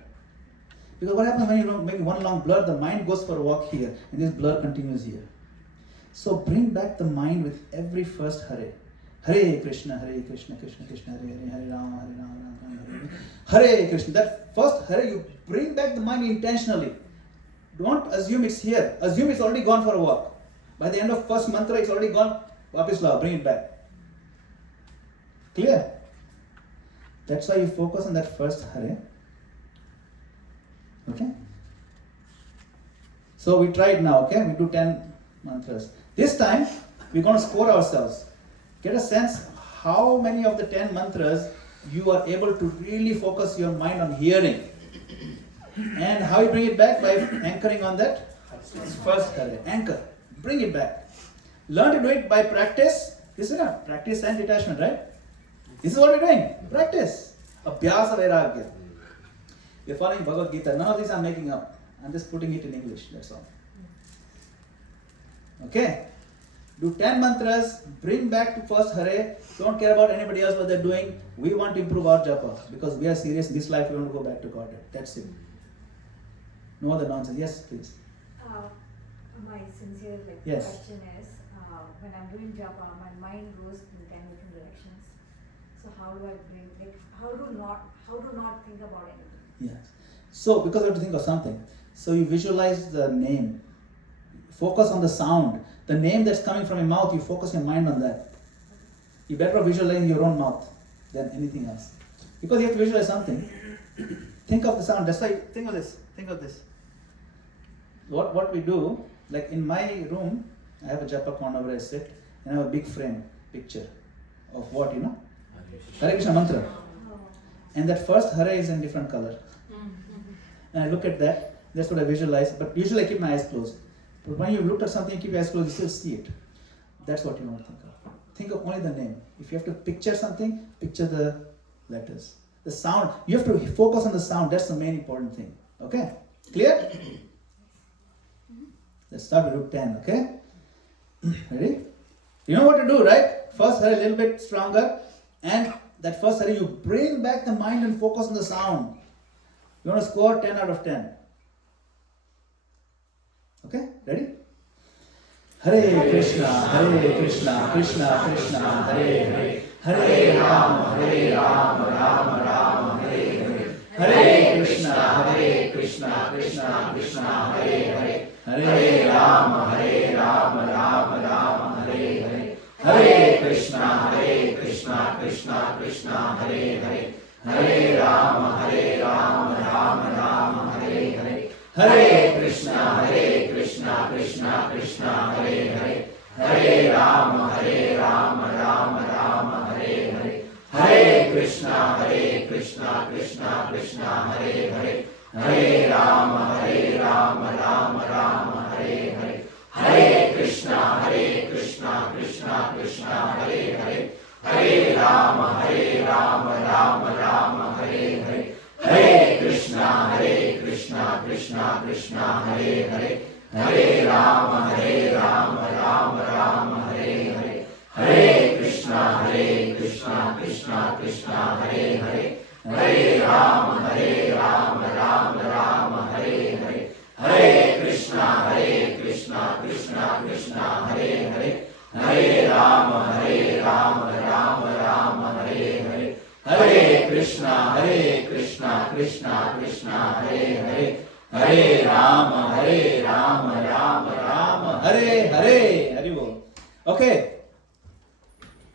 Because what happens when you don't make one long blur, the mind goes for a walk here, and this blur continues here. So bring back the mind with every first Hare. Hare Krishna, Krishna Krishna, Hare Hare, Hare Rama, Rama, Hare Krishna. That first Hare, you bring back the mind intentionally. Don't assume it's here. Assume it's already gone for a walk. By the end of first mantra, it's already gone. Vapis lao, bring it back. Clear? That's why you focus on that first Hare. Okay? So we tried now, okay? We do 10 mantras. This time, we're going to score ourselves. Get a sense how many of the 10 mantras you are able to really focus your mind on hearing. And how you bring it back? By anchoring on that first Hare. Anchor. Bring it back. Learn to do it by practice. This is not practice and detachment, right? This is what we're doing. Practice. Abhyasa vairagya. We're following Bhagavad Gita. None of these I'm making up. I'm just putting it in English. That's all. Okay? Do 10 mantras. Bring back to first Hare. Don't care about anybody else what they're doing. We want to improve our japa. Because we are serious in this life. We want to go back to Godhead. That's it. No other nonsense. Yes, please. My sincere Yes. question is, when I'm doing japa, my mind goes in 10 different directions. So how do I bring, how do not think about anything? Yes. So, because you have to think of something. So you visualize the name. Focus on the sound. The name that's coming from your mouth, you focus your mind on that. You better visualize your own mouth than anything else. Because you have to visualize something. Think of the sound. That's why, think of this. Think of this. What we do, like in my room, I have a japa corner where I sit, and I have a big frame, picture of what, Hare Krishna mantra. And that first Hare is in different color. And I look at that, that's what I visualize, but usually I keep my eyes closed. But when you look at something, you keep your eyes closed, you still see it. That's what you want to think of. Think of only the name. If you have to picture something, picture the letters. The sound, you have to focus on the sound. That's the main important thing. Okay? Clear? Let's start with root 10, okay? Ready? You know what to do, right? First hari a little bit stronger, and that first hari you bring back the mind and focus on the sound. You want to score 10 out of 10. Okay? Ready? Hare Krishna, Krishna Krishna, Hare Hare. Hare Rama, Rama Rama, Hare Hare. Hare Krishna, Krishna Krishna, Hare Hare. Hare Rama, Rama Rama, Hare Hare. Hare Krishna, Krishna Krishna, Hare Hare. Hare Rama, Rama Rama, Hare Hare. Hare Krishna, Krishna Krishna, Hare Hare. Hare Rama, Rama Rama, Hare Hare. Hare Krishna, Krishna Krishna, Hare Hare. Hare Rama, Rama Rama, Hare Hare. Hare Krishna, Krishna Krishna, Hare Hare. Hare Rama, Rama Rama, Hare Hare. Hare Krishna, Krishna Krishna, Hare Hare. Hare Rama, Rama Rama, Hare Hare. Hare Krishna, Krishna Krishna, Hare Hare. Hare Rama, Rama Rama, Hare Hare. Hare Krishna, Krishna Krishna, Hare Hare. Hare Rama, Rama Rama, Hare Hare. Hare Krishna, Krishna Krishna, Hare Hare. Hare Rama, Rama Rama, Hare Hare. Hari Bol. Okay.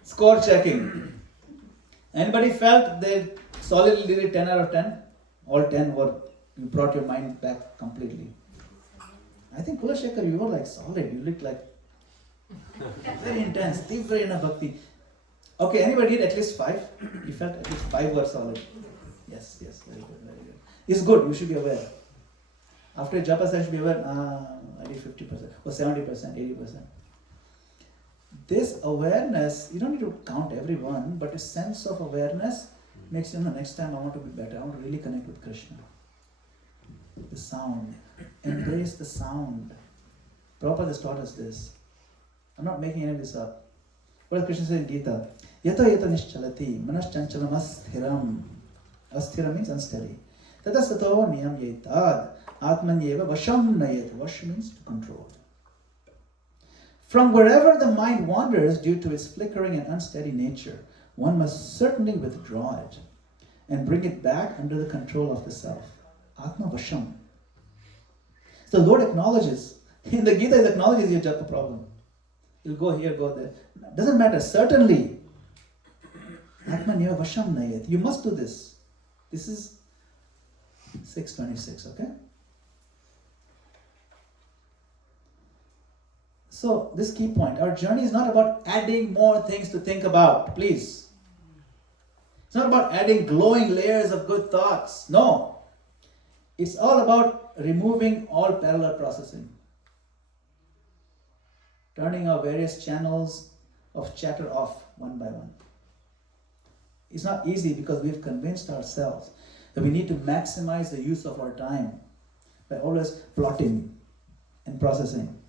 Score checking. Anybody felt they solidly did it 10 out of 10? All 10 were, you brought your mind back completely. I think Kulashekar, you were like solid. You looked like very intense, Tivra in a bhakti. Okay, anybody did at least 5? You felt at least 5 were solid. Yes, very good, very good. It's good, you should be aware. After Japa session, be aware, I did 50%, or 70%, 80%. This awareness, you don't need to count everyone, but a sense of awareness makes you know, next time I want to be better. I want to really connect with Krishna. The sound. Embrace the sound. Prabhupada has taught us this. I'm not making any of this up. What does Krishna say in Gita? Yata yata nischalati manas chanchalam asthiram. Asthira means unsteady. Tatasato niyam yetad atmanyeva vasham nayet. Vash means to control. From wherever the mind wanders due to its flickering and unsteady nature, one must certainly withdraw it and bring it back under the control of the self. Atma Vasham. So the Lord acknowledges, in the Gita, He acknowledges your japa problem. You'll go here, go there. Doesn't matter, certainly. Atma Niva Vasham Nayat. You must do this. This is 626, okay? So, this key point, our journey is not about adding more things to think about, please. It's not about adding glowing layers of good thoughts. No. It's all about removing all parallel processing. Turning our various channels of chatter off one by one. It's not easy because we've convinced ourselves that we need to maximize the use of our time by always plotting and processing.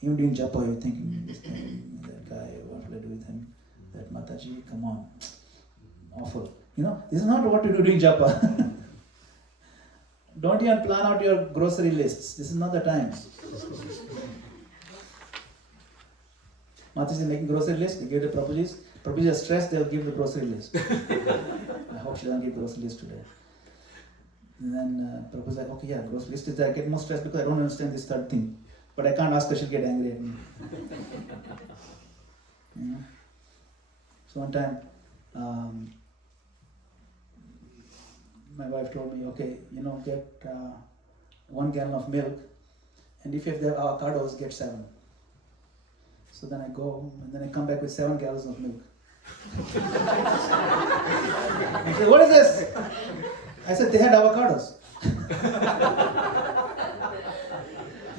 Even doing japa, you're thinking, this thing, that guy, what will I do with him? That Mataji, come on. Awful. You know, this is not what you do during japa. Don't even plan out your grocery lists. This is not the time. Mataji is making grocery list, they give the Prabhuji. Prabhuji is stressed, they'll give the grocery list. I hope she doesn't give grocery list today. And then Prabhuji is like, okay, yeah, grocery list is there. I get more stressed because I don't understand this third thing. But I can't ask her, she'll get angry at me. You know? So one time, my wife told me, okay, get 1 gallon of milk, and if you have avocados, get 7. So then I go, and then I come back with 7 gallons of milk. I said, what is this? I said, they had avocados.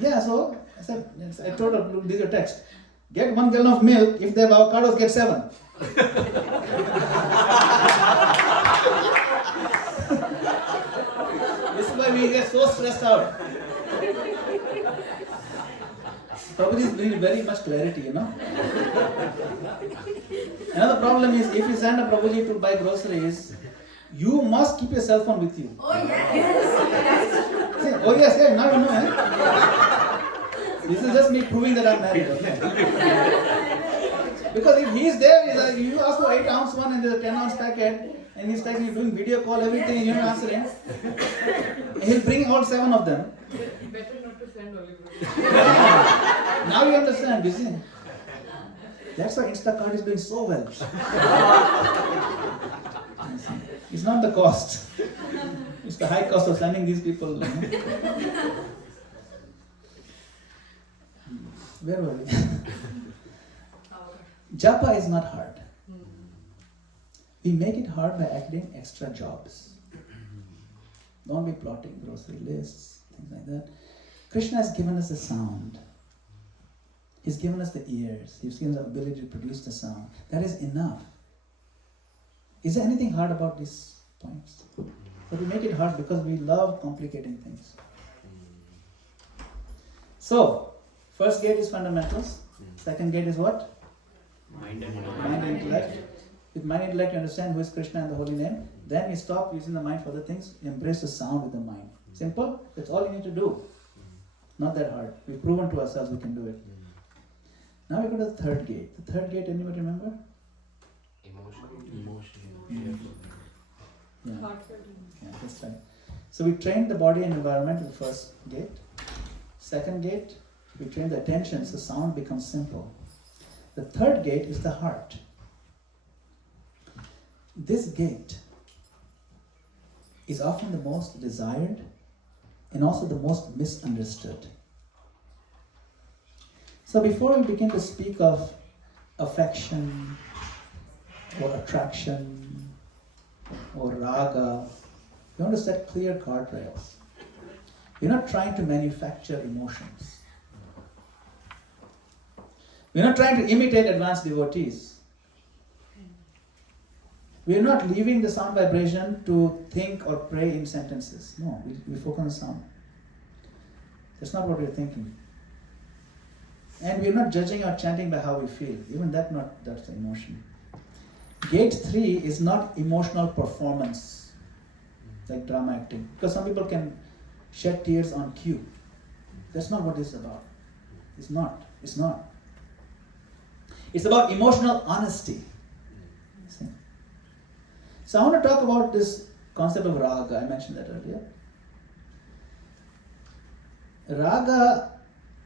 Yeah, so I told her, look, this is your text. Get 1 gallon of milk, if they have avocados, get 7. This is why we get so stressed out. Prabhuji brings very much clarity, you know. Another problem is if you send a Prabhuji to buy groceries, you must keep your cell phone with you. Oh yes. See, oh yes, yeah, now you know, eh? This is just me proving that I'm married, okay? Because if he's there, he's like, you ask for 8-ounce one and there's a 10-ounce packet, and he's texting you, doing video call, everything, and you're not answering. He'll bring all 7 of them. Better not to send only. Now you understand, you see. That's why Instacart is doing so well. It's not the cost. It's the high cost of sending these people. You know. Where were we? Japa is not hard. We make it hard by adding extra jobs. Don't be plotting grocery lists, things like that. Krishna has given us the sound. He's given us the ears. He's given us the ability to produce the sound. That is enough. Is there anything hard about these points? But we make it hard because we love complicating things. So, first gate is fundamentals. Second gate is what? Mind and Mind and intellect. With mind and intellect, you understand who is Krishna and the holy name. Then you stop using the mind for other things. Embrace the sound with the mind. Simple. That's all you need to do. Not that hard. We've proven to ourselves we can do it. Now we go to the third gate. The third gate, anybody remember? Emotion. Yeah. Heartfelt. Yeah, that's right. So we trained the body and environment with the first gate. Second gate, we train the attention so sound becomes simple. The third gate is the heart. This gate is often the most desired and also the most misunderstood. So before we begin to speak of affection or attraction or raga, we want to set clear guardrails. We're not trying to manufacture emotions. We're not trying to imitate advanced devotees. We're not leaving the sound vibration to think or pray in sentences. No, we focus on sound. That's not what we're thinking. And we're not judging or chanting by how we feel. Even that's the emotion. Gate 3 is not emotional performance, like drama acting. Because some people can shed tears on cue. That's not what it's about. It's not. It's about emotional honesty. See? So I want to talk about this concept of raga. I mentioned that earlier. Raga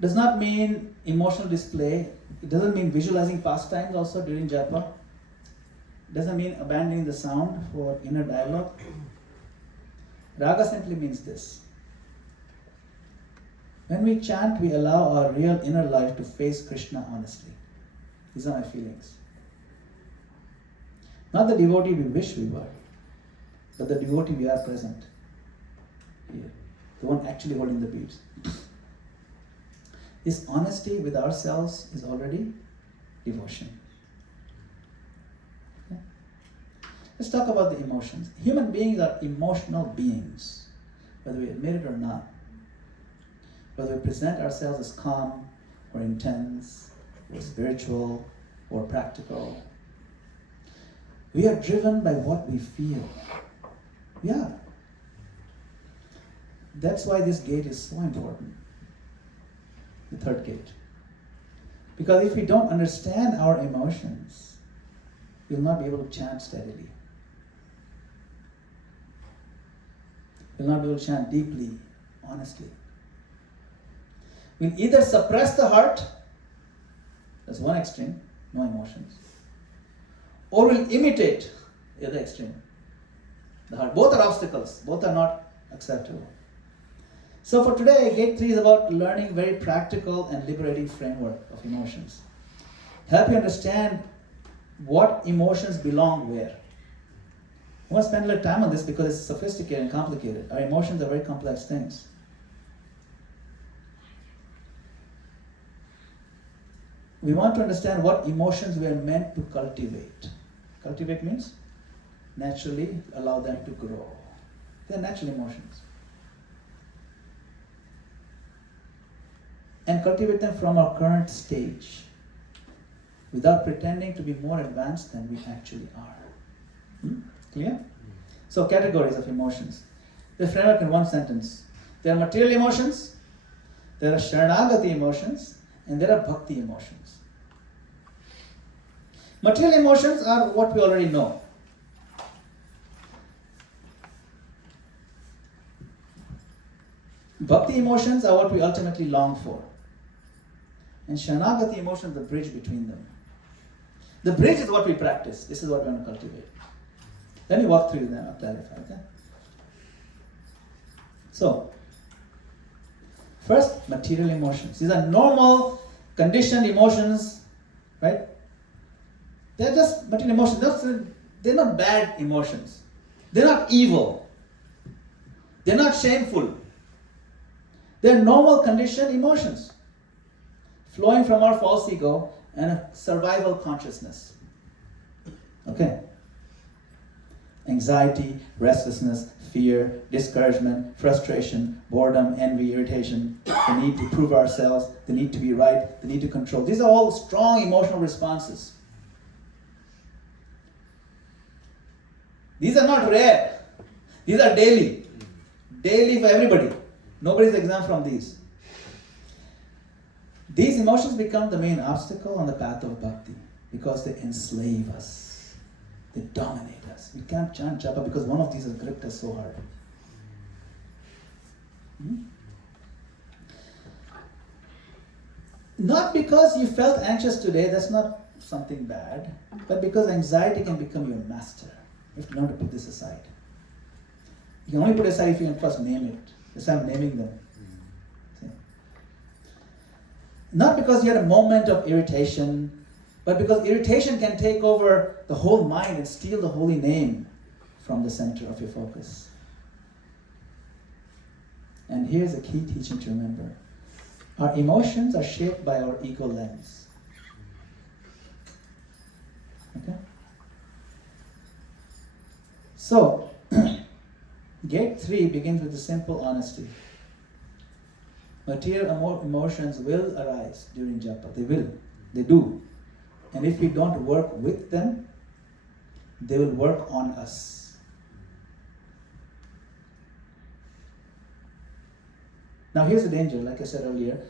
does not mean emotional display. It doesn't mean visualizing pastimes also during japa. It doesn't mean abandoning the sound for inner dialogue. Raga simply means this. When we chant, we allow our real inner life to face Krishna honestly. These are my feelings. Not the devotee we wish we were, but the devotee we are present here. The one actually holding the beads. This honesty with ourselves is already devotion. Okay? Let's talk about the emotions. Human beings are emotional beings, whether we admit it or not. Whether we present ourselves as calm or intense or spiritual or practical. We are driven by what we feel. We are. That's why this gate is so important. The third gate. Because if we don't understand our emotions, we'll not be able to chant steadily. We'll not be able to chant deeply, honestly. We'll either suppress the heart, that's one extreme, no emotions, or we'll imitate the other extreme, the heart. Both are obstacles, both are not acceptable. So for today, gate 3 is about learning very practical and liberating framework of emotions. Help you understand what emotions belong where. I want to spend a little time on this because it's sophisticated and complicated. Our emotions are very complex things. We want to understand what emotions we are meant to cultivate. Cultivate means naturally allow them to grow. They're natural emotions. And cultivate them from our current stage without pretending to be more advanced than we actually are. Clear? So categories of emotions. The framework in one sentence. There are material emotions, there are Sharanagati emotions, and there are Bhakti emotions. Material emotions are what we already know. Bhakti emotions are what we ultimately long for. And Sharanagati emotions, the bridge between them. The bridge is what we practice. This is what we want to cultivate. Let me walk through them and clarify, okay? So, first, material emotions. These are normal, conditioned emotions, right? They're just material emotions. They're not bad emotions. They're not evil. They're not shameful. They're normal, conditioned emotions flowing from our false ego and a survival consciousness. Okay? Anxiety, restlessness, fear, discouragement, frustration, boredom, envy, irritation, the need to prove ourselves, the need to be right, the need to control. These are all strong emotional responses. These are not rare. These are daily. Daily for everybody. Nobody's exempt from these. These emotions become the main obstacle on the path of bhakti because they enslave us. They dominate us. We can't chant japa because one of these has gripped us so hard. Not because you felt anxious today, that's not something bad, but because anxiety can become your master. You have to learn to put this aside. You can only put it aside if you can first name it. That's why I'm naming them. See? Not because you had a moment of irritation, but because irritation can take over the whole mind and steal the holy name from the center of your focus. And here's a key teaching to remember. Our emotions are shaped by our ego lens. Okay? So, gate 3 begins with a simple honesty. Material emotions will arise during japa. They will. They do. And if we don't work with them, they will work on us. Now here's the danger, like I said earlier.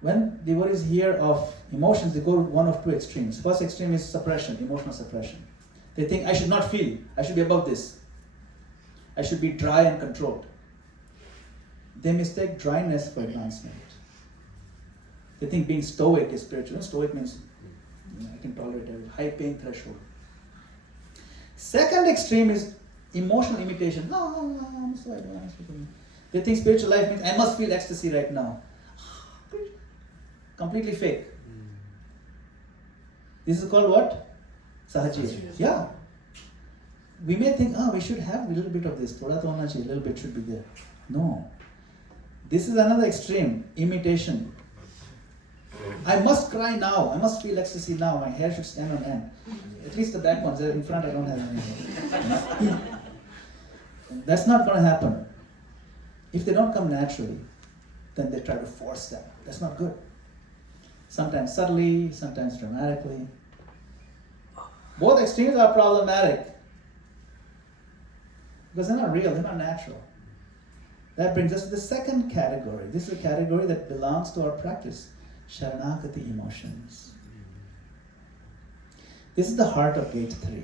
When devotees hear of emotions, they go one of two extremes. First extreme is suppression, emotional suppression. They think, I should not feel. I should be above this. I should be dry and controlled. They mistake dryness for advancement. They think being stoic is spiritual. Stoic means I can tolerate a high pain threshold. Second extreme is emotional imitation. I'm so advanced. They think spiritual life means I must feel ecstasy right now. Completely fake. This is called what? Sahaji. Yeah. We may think, we should have a little bit of this. Thoda to hona chahiye, a little bit should be there. No. This is another extreme. Imitation. I must cry now. I must feel ecstasy now. My hair should stand on end. At least the back ones. In front I don't have anything. That's not going to happen. If they don't come naturally, then they try to force them. That's not good. Sometimes subtly, sometimes dramatically. Both extremes are problematic. Because they're not real, they're not natural. That brings us to the second category. This is a category that belongs to our practice. Sharanagati emotions. This is the heart of gate 3.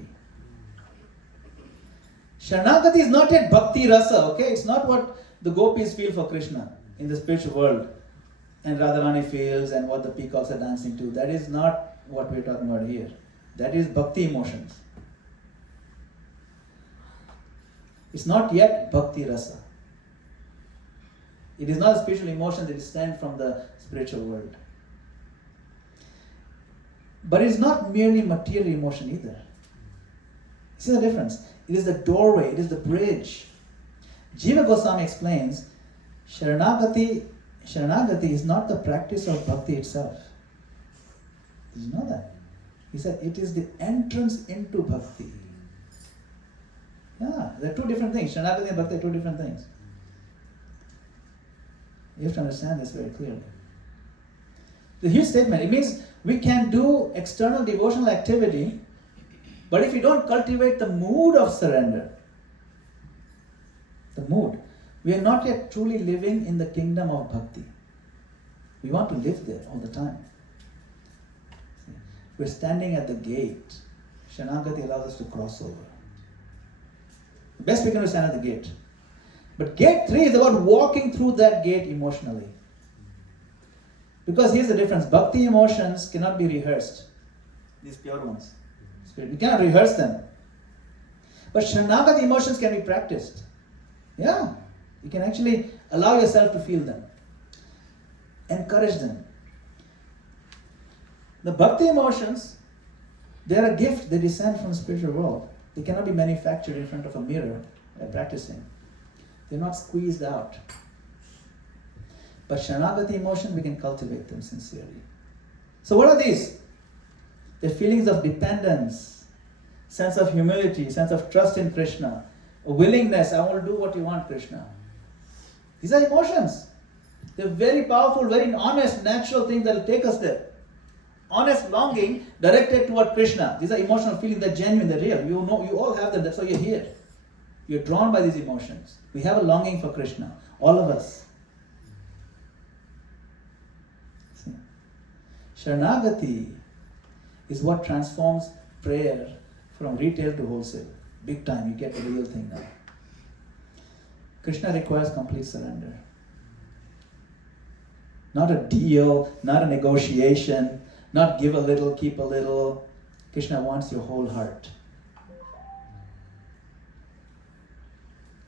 Sharanagati is not yet bhakti rasa, okay? It's not what the gopis feel for Krishna in the spiritual world. And Radharani feels and what the peacocks are dancing to. That is not what we're talking about here. That is bhakti emotions. It's not yet bhakti rasa. It is not a spiritual emotion that is sent from the spiritual world. But it is not merely material emotion either. See the difference? It is the doorway, it is the bridge. Jiva Goswami explains, Sharanagati is not the practice of bhakti itself. Did you know that? He said it is the entrance into bhakti. Yeah, they're two different things. Sharanagati and bhakti are two different things. You have to understand this very clearly. The huge statement. It means we can do external devotional activity, but if we don't cultivate the mood of surrender, the mood, we are not yet truly living in the kingdom of bhakti. We want to live there all the time. See, we're standing at the gate. Sharanagati allows us to cross over. The best we can do is stand at the gate. But gate 3 is about walking through that gate emotionally. Because here's the difference. Bhakti emotions cannot be rehearsed. These pure ones. We cannot rehearse them. But Sharanagati emotions can be practiced. Yeah. You can actually allow yourself to feel them. Encourage them. The Bhakti emotions, they are a gift. They descend from the spiritual world. They cannot be manufactured in front of a mirror by practicing. They're not squeezed out. But Sharanagati emotion, we can cultivate them sincerely. So what are these? They're feelings of dependence, sense of humility, sense of trust in Krishna, a willingness, I want to do what you want, Krishna. These are emotions. They're very powerful, very honest, natural things that will take us there. Honest longing directed toward Krishna. These are emotional feelings, they're genuine, they're real. You know, you all have them, that's why you're here. You're drawn by these emotions. We have a longing for Krishna, all of us. See? Sharanagati is what transforms prayer from retail to wholesale. Big time, you get the real thing now. Krishna requires complete surrender. Not a deal, not a negotiation, not give a little, keep a little. Krishna wants your whole heart.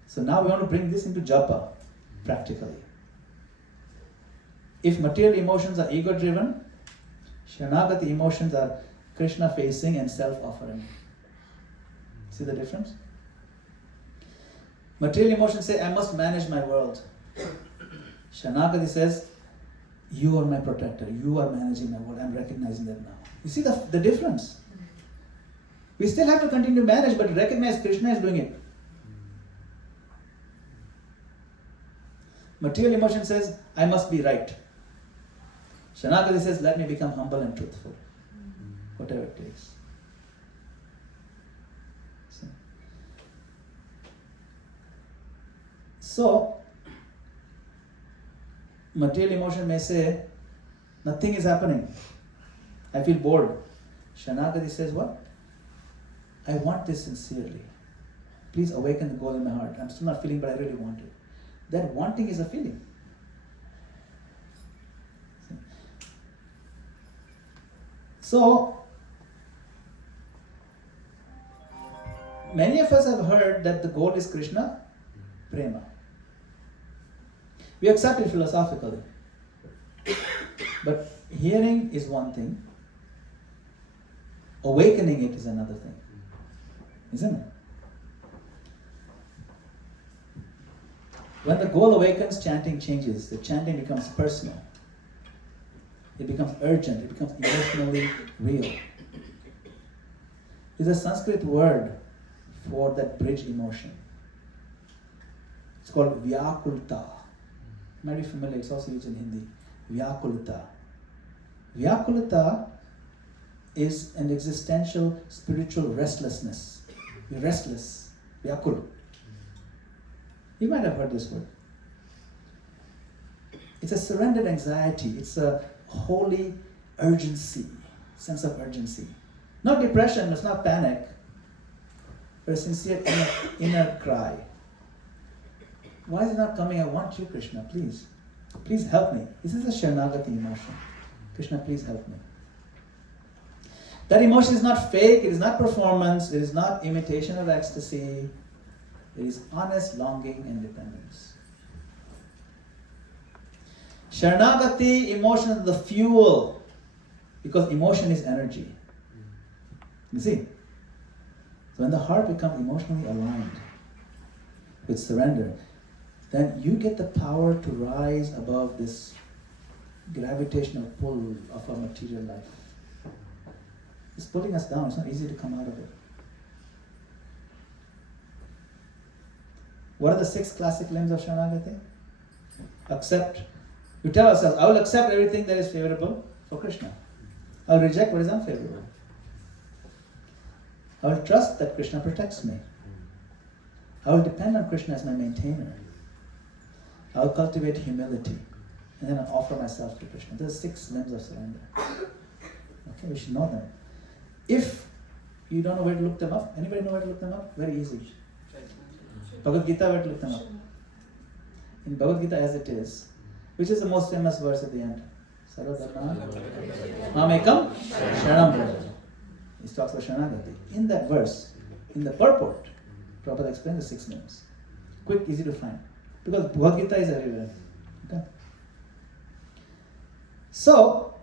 So now we want to bring this into Japa, practically. If material emotions are ego-driven, Sharanagati emotions are Krishna-facing and self-offering. See the difference? Material emotions say, I must manage my world. Sharanagati says, you are my protector, you are managing my world, I'm recognizing that now. You see the difference? We still have to continue to manage, but recognize Krishna is doing it. Material emotion says, I must be right. Sharanagati says, let me become humble and truthful. Whatever it takes. See? So, material emotion may say, nothing is happening. I feel bored. Sharanagati says what? I want this sincerely. Please awaken the goal in my heart. I'm still not feeling, but I really want it. That wanting is a feeling. See? So, many of us have heard that the goal is Krishna, prema. We accept it philosophically. But hearing is one thing. Awakening it is another thing. Isn't it? When the goal awakens, chanting changes. The chanting becomes personal. It becomes urgent. It becomes emotionally real. There's a Sanskrit word for that bridge emotion. It's called vyakulta. You might be familiar, it's also used in Hindi. Vyakulta. Vyakulta is an existential, spiritual restlessness. You're restless. Vyakul. You might have heard this word. It's a surrendered anxiety. It's a holy urgency, sense of urgency. Not depression, it's not panic, but a sincere inner cry. Why is it not coming? I want you, Krishna, please. Please help me. This is a Sharanagati emotion. Krishna, please help me. That emotion is not fake, it is not performance, it is not imitation of ecstasy. It is honest longing and dependence. Sharanagati emotion is the fuel, because emotion is energy. You see? So when the heart becomes emotionally aligned with surrender, then you get the power to rise above this gravitational pull of our material life. It's pulling us down. It's not easy to come out of it. What are the 6 classic limbs of Sharanagati? Accept. You tell ourselves, I will accept everything that is favorable for Krishna. I will reject what is unfavorable. I will trust that Krishna protects me. I will depend on Krishna as my maintainer. I will cultivate humility. And then I offer myself to Krishna. There are 6 limbs of surrender. Okay, we should know them. If you don't know where to look them up, anybody know where to look them up? Very easy. Bhagavad Gita, where to look them up? In Bhagavad Gita as it is, which is the most famous verse at the end? Sarvadharma Mamekam Sharanam Vraja. He talks about Sharanagati. In that verse, in the purport, Prabhupada explains the 6 limbs. Quick, easy to find. Because Bhagavad Gita is everywhere. Okay? So,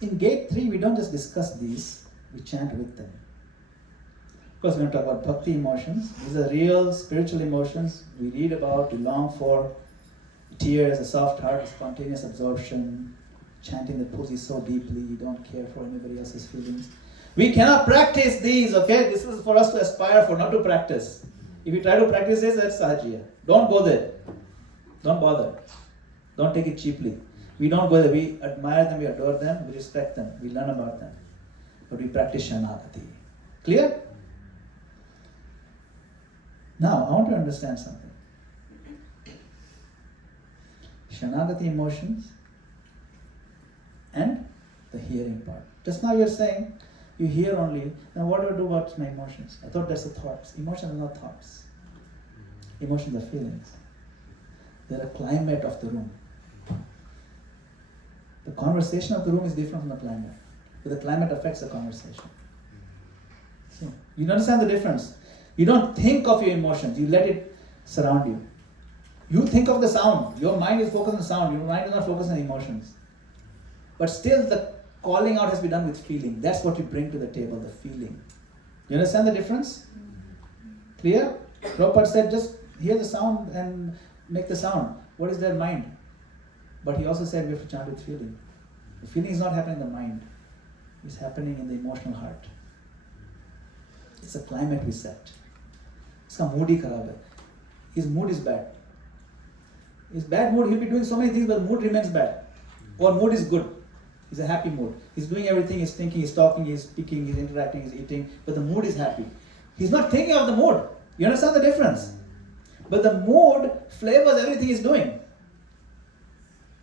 in gate 3, we don't just discuss these, we chant with them. Of course, we're going to talk about bhakti emotions. These are real spiritual emotions we read about, we long for. Tears, a soft heart, spontaneous absorption, chanting the pussy so deeply, you don't care for anybody else's feelings. We cannot practice these, okay? This is for us to aspire for, not to practice. If you try to practice this, that's sahajiya. Don't go there. Don't bother. Don't take it cheaply. We don't go there. We admire them, we adore them, we respect them, we learn about them. But we practice Sharanagati. Clear? Now, I want to understand something. Sharanagati emotions and the hearing part. Just now you're saying, you hear only, now what do I do about my emotions? I thought that's the thoughts. Emotions are not thoughts. Emotions are feelings. They're a climate of the room. The conversation of the room is different from the climate. But the climate affects the conversation. See, you understand the difference? You don't think of your emotions, you let it surround you. You think of the sound. Your mind is focused on the sound. Your mind is not focused on the emotions. But still the calling out has to be done with feeling. That's what you bring to the table, the feeling. You understand the difference? Clear? Prabhupada said just hear the sound and make the sound. What is their mind? But he also said we have to chant with feeling. The feeling is not happening in the mind. It's happening in the emotional heart. It's a climate we set. Uska mood hi kharab hai. His mood is bad. His bad mood, he'll be doing so many things, but mood remains bad. Or mood is good. He's a happy mood. He's doing everything, he's thinking, he's talking, he's speaking, he's interacting, he's eating, but the mood is happy. He's not thinking of the mood. You understand the difference? But the mood flavors everything he's doing.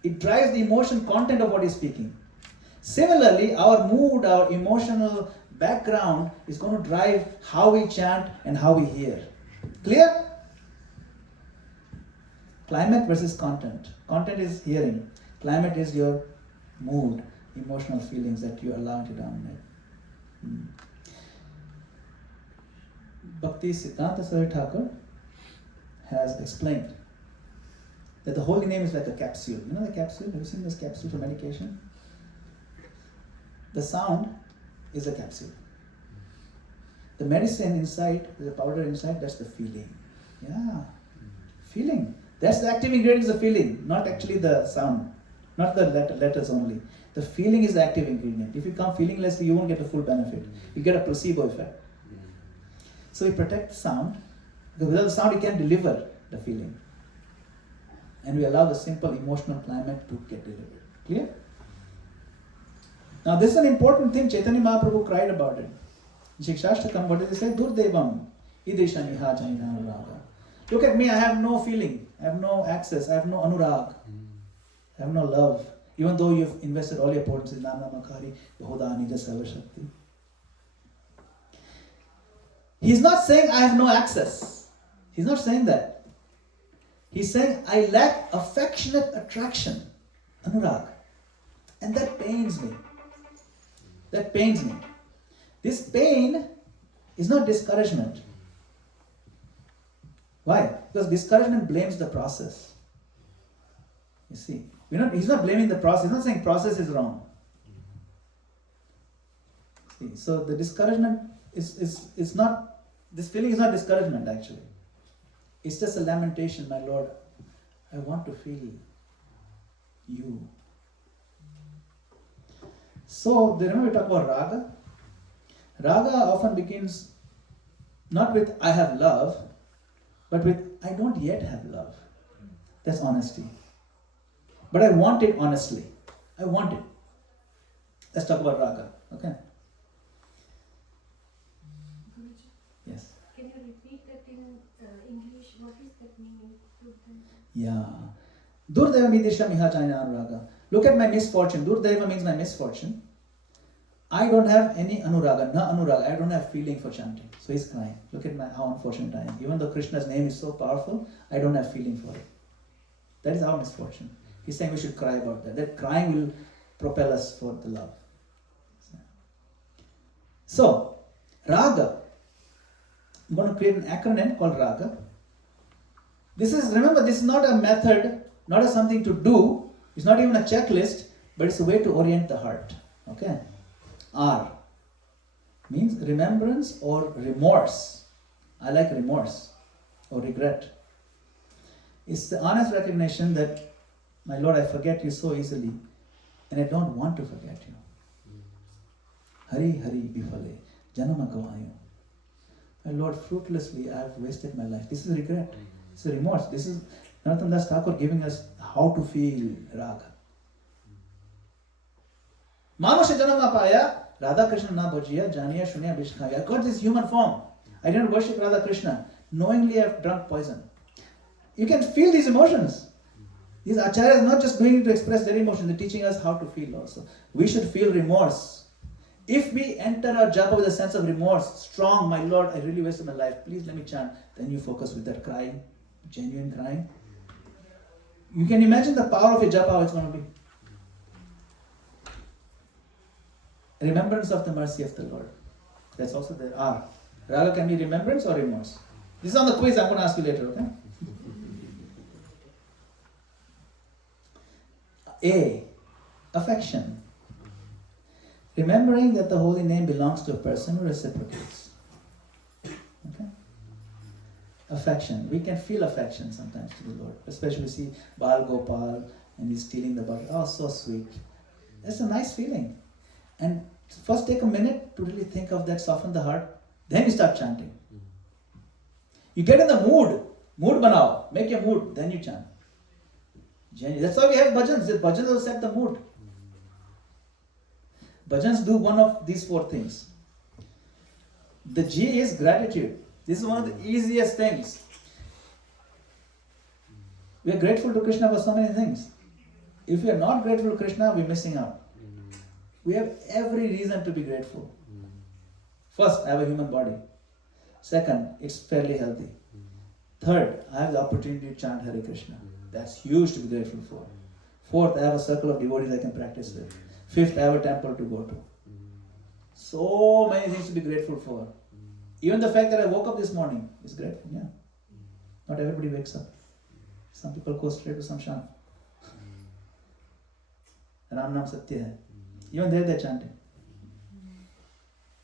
It drives the emotion content of what he's speaking. Similarly, our mood, our emotional background is going to drive how we chant and how we hear. Clear? Climate versus content. Content is hearing. Climate is your mood, emotional feelings that you allow to dominate. Bhakti Siddhanta Saraswati Thakur has explained that the holy name is like a capsule. You know the capsule? Have you seen this capsule for medication? The sound is a capsule. The medicine inside, the powder inside, that's the feeling. Yeah, feeling. That's the active ingredient is the feeling, not actually the sound, not the letters only. The feeling is the active ingredient. If you come feelingless, you won't get the full benefit. You get a placebo effect. So we protect the sound, because without the sound you can't deliver the feeling. And we allow the simple emotional climate to get delivered. Clear? Now this is an important thing. Chaitanya Mahaprabhu cried about it. Shikshashtakam, what did he say? Durdevam idesha niha jaina anuraga. Look at me, I have no feeling, I have no access, I have no anurag, I have no love. Even though you've invested all your potencies, Nama Makari, Yahoda Nija Sarva Shakti. He's not saying I have no access. He's not saying that. He's saying I lack affectionate attraction, anurag. And that pains me. That pains me. This pain is not discouragement. Why? Because discouragement blames the process. You see, he's not blaming the process. He's not saying process is wrong. See, so the discouragement is not, this feeling is not discouragement actually. It's just a lamentation, my Lord, I want to feel you. So, remember we talk about raga? Raga often begins not with I have love, But with I don't yet have love. That's honesty. But I want it honestly. I want it. Let's talk about raga. Okay? Guruji, Yes. can you repeat that in English? What is that meaning? Yeah. Durdeva midisha mihachanya anuraga. Look at my misfortune. Durdeva means my misfortune. I don't have any anuraga, na anuraga. I don't have feeling for chanting. So he's crying. Look at how unfortunate I am. Even though Krishna's name is so powerful, I don't have feeling for it. That is our misfortune. He's saying we should cry about that. That crying will propel us for the love. So, raga. I'm going to create an acronym called raga. Remember, this is not a method, not a something to do. It's not even a checklist, but it's a way to orient the heart. Okay? R means remembrance or remorse. I like remorse or regret. It's the honest recognition that, my Lord, I forget you so easily, and I don't want to forget you. Hari Hari Bifale, Janama-gopāla. My Lord, fruitlessly I have wasted my life. This is regret. It's a remorse. This is Narottam Das Thakur giving us how to feel raga. Manusha Janama Paya, Radha Krishna na bhajiya, janiya shunya bishkhaya. I got this human form. I didn't worship Radha Krishna. Knowingly I have drunk poison. You can feel these emotions. These acharyas are not just doing it to express their emotions, they're teaching us how to feel also. We should feel remorse. If we enter our japa with a sense of remorse, strong, my Lord, I really wasted my life, please let me chant, then you focus with that crying, genuine crying. You can imagine the power of a japa, how it's going to be. Remembrance of the mercy of the Lord. That's also the R. Raga can be remembrance or remorse. This is on the quiz, I'm going to ask you later, okay? A. Affection. Remembering that the holy name belongs to a person who reciprocates. Okay? Affection. We can feel affection sometimes to the Lord. Especially we see Madana-gopāla and he's stealing the butter. Oh, so sweet. That's a nice feeling. And first take a minute to really think of that, soften the heart. Then you start chanting. You get in the mood. Mood banao. Make your mood. Then you chant. That's why we have bhajans. Bhajans will set the mood. Bhajans do one of these four things. The G is gratitude. This is one of the easiest things. We are grateful to Krishna for so many things. If we are not grateful to Krishna, we are missing out. We have every reason to be grateful. First, I have a human body. Second, it's fairly healthy. Third, I have the opportunity to chant Hare Krishna. That's huge to be grateful for. Fourth, I have a circle of devotees I can practice with. Fifth, I have a temple to go to. So many things to be grateful for. Even the fact that I woke up this morning is grateful, yeah. Not everybody wakes up. Some people go straight to Samshan. Ram Nam Satya hai. Even there they're chanting.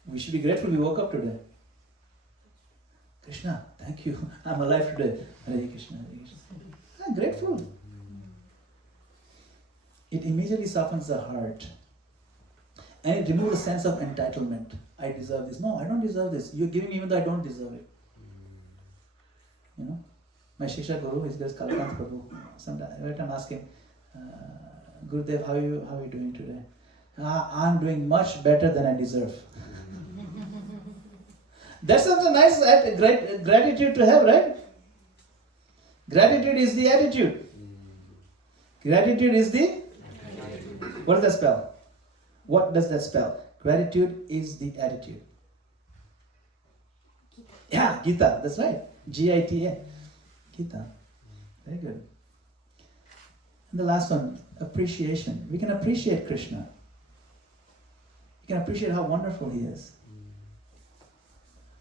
We should be grateful we woke up today. Krishna, thank you. I'm alive today. Hare Krishna, Hare Krishna. I'm grateful. It immediately softens the heart. And it removes a sense of entitlement. I deserve this. No, I don't deserve this. You're giving me even though I don't deserve it. You know? My Shiksha Guru, his name is Kalakant Prabhu. Sometimes every time I ask him, Gurudev, how are you doing today? I'm doing much better than I deserve. That's such a nice gratitude to have, right? Gratitude is the attitude. Gratitude is the... What does that spell? What does that spell? Gratitude is the attitude. Yeah, Gita, that's right. G-I-T-A. Gita. Very good. And the last one, appreciation. We can appreciate Krishna. We can appreciate how wonderful he is.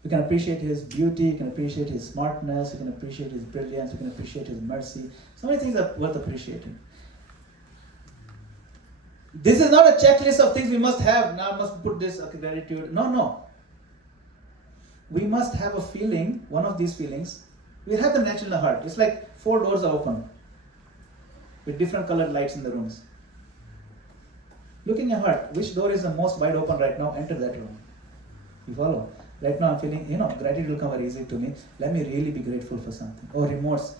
We can appreciate his beauty, we can appreciate his smartness, we can appreciate his brilliance, we can appreciate his mercy. So many things are worth appreciating. This is not a checklist of things we must have. Now I must put this gratitude. No. We must have a feeling, one of these feelings. We have the natural in the heart. It's like 4 doors are open with different colored lights in the rooms. Look in your heart. Which door is the most wide open right now? Enter that room. You follow? Right now I'm feeling, gratitude will come very easy to me. Let me really be grateful for something. Or remorse.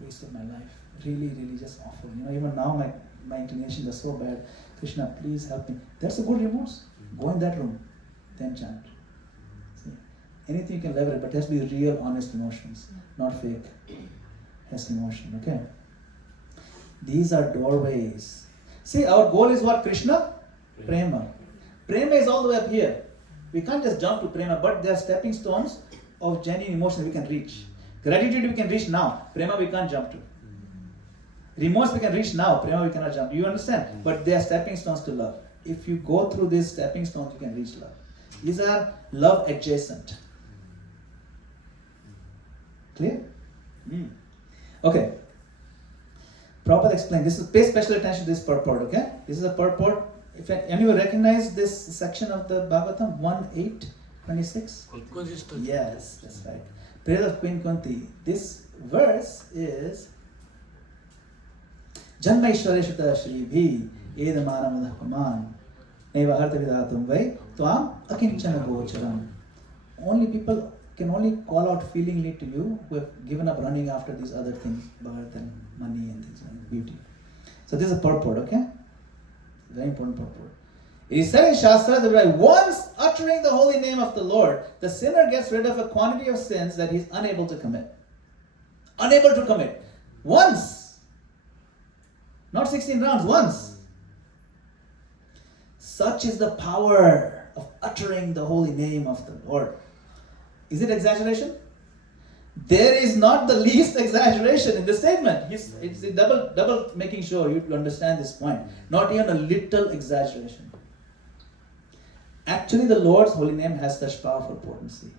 Wasted my life. Really, really just awful. Even now my inclinations are so bad. Krishna, please help me. That's a good remorse. Go in that room. Then chant. See? Anything you can leverage, but it has to be real, honest emotions. Not fake. Has emotion, okay? These are doorways. See, our goal is what? Krishna? Prema. Prema is all the way up here. We can't just jump to prema, but there are stepping stones of genuine emotion we can reach. Gratitude we can reach now. Prema we can't jump to. Remorse we can reach now. Prema we cannot jump. You understand? But they are stepping stones to love. If you go through these stepping stones, you can reach love. These are love adjacent. Clear? Okay. Prabhupada explained. Pay special attention to this purport, okay? This is a purport. If anyone recognize this section of the Bhagavatam, 1:8-26? Yes, that's right. Prayer of Queen Kunti. This verse is Janma Ishwareshuta Shri Bhi Edamana Madhakuman Neva Harta Vidatum Vai Tvam Akinchana Gocharam. Only people can only call out feelingly to you who have given up running after these other things, birth and money and things like beauty. So this is a purport, okay? Very important purport. It is said in Shastra that by once uttering the holy name of the Lord, the sinner gets rid of a quantity of sins that he is unable to commit. Unable to commit. Once. Not 16 rounds, once. Such is the power of uttering the holy name of the Lord. Is it exaggeration? There is not the least exaggeration in the statement. It's double making sure you understand this point. Not even a little exaggeration. Actually, the Lord's holy name has such powerful potency.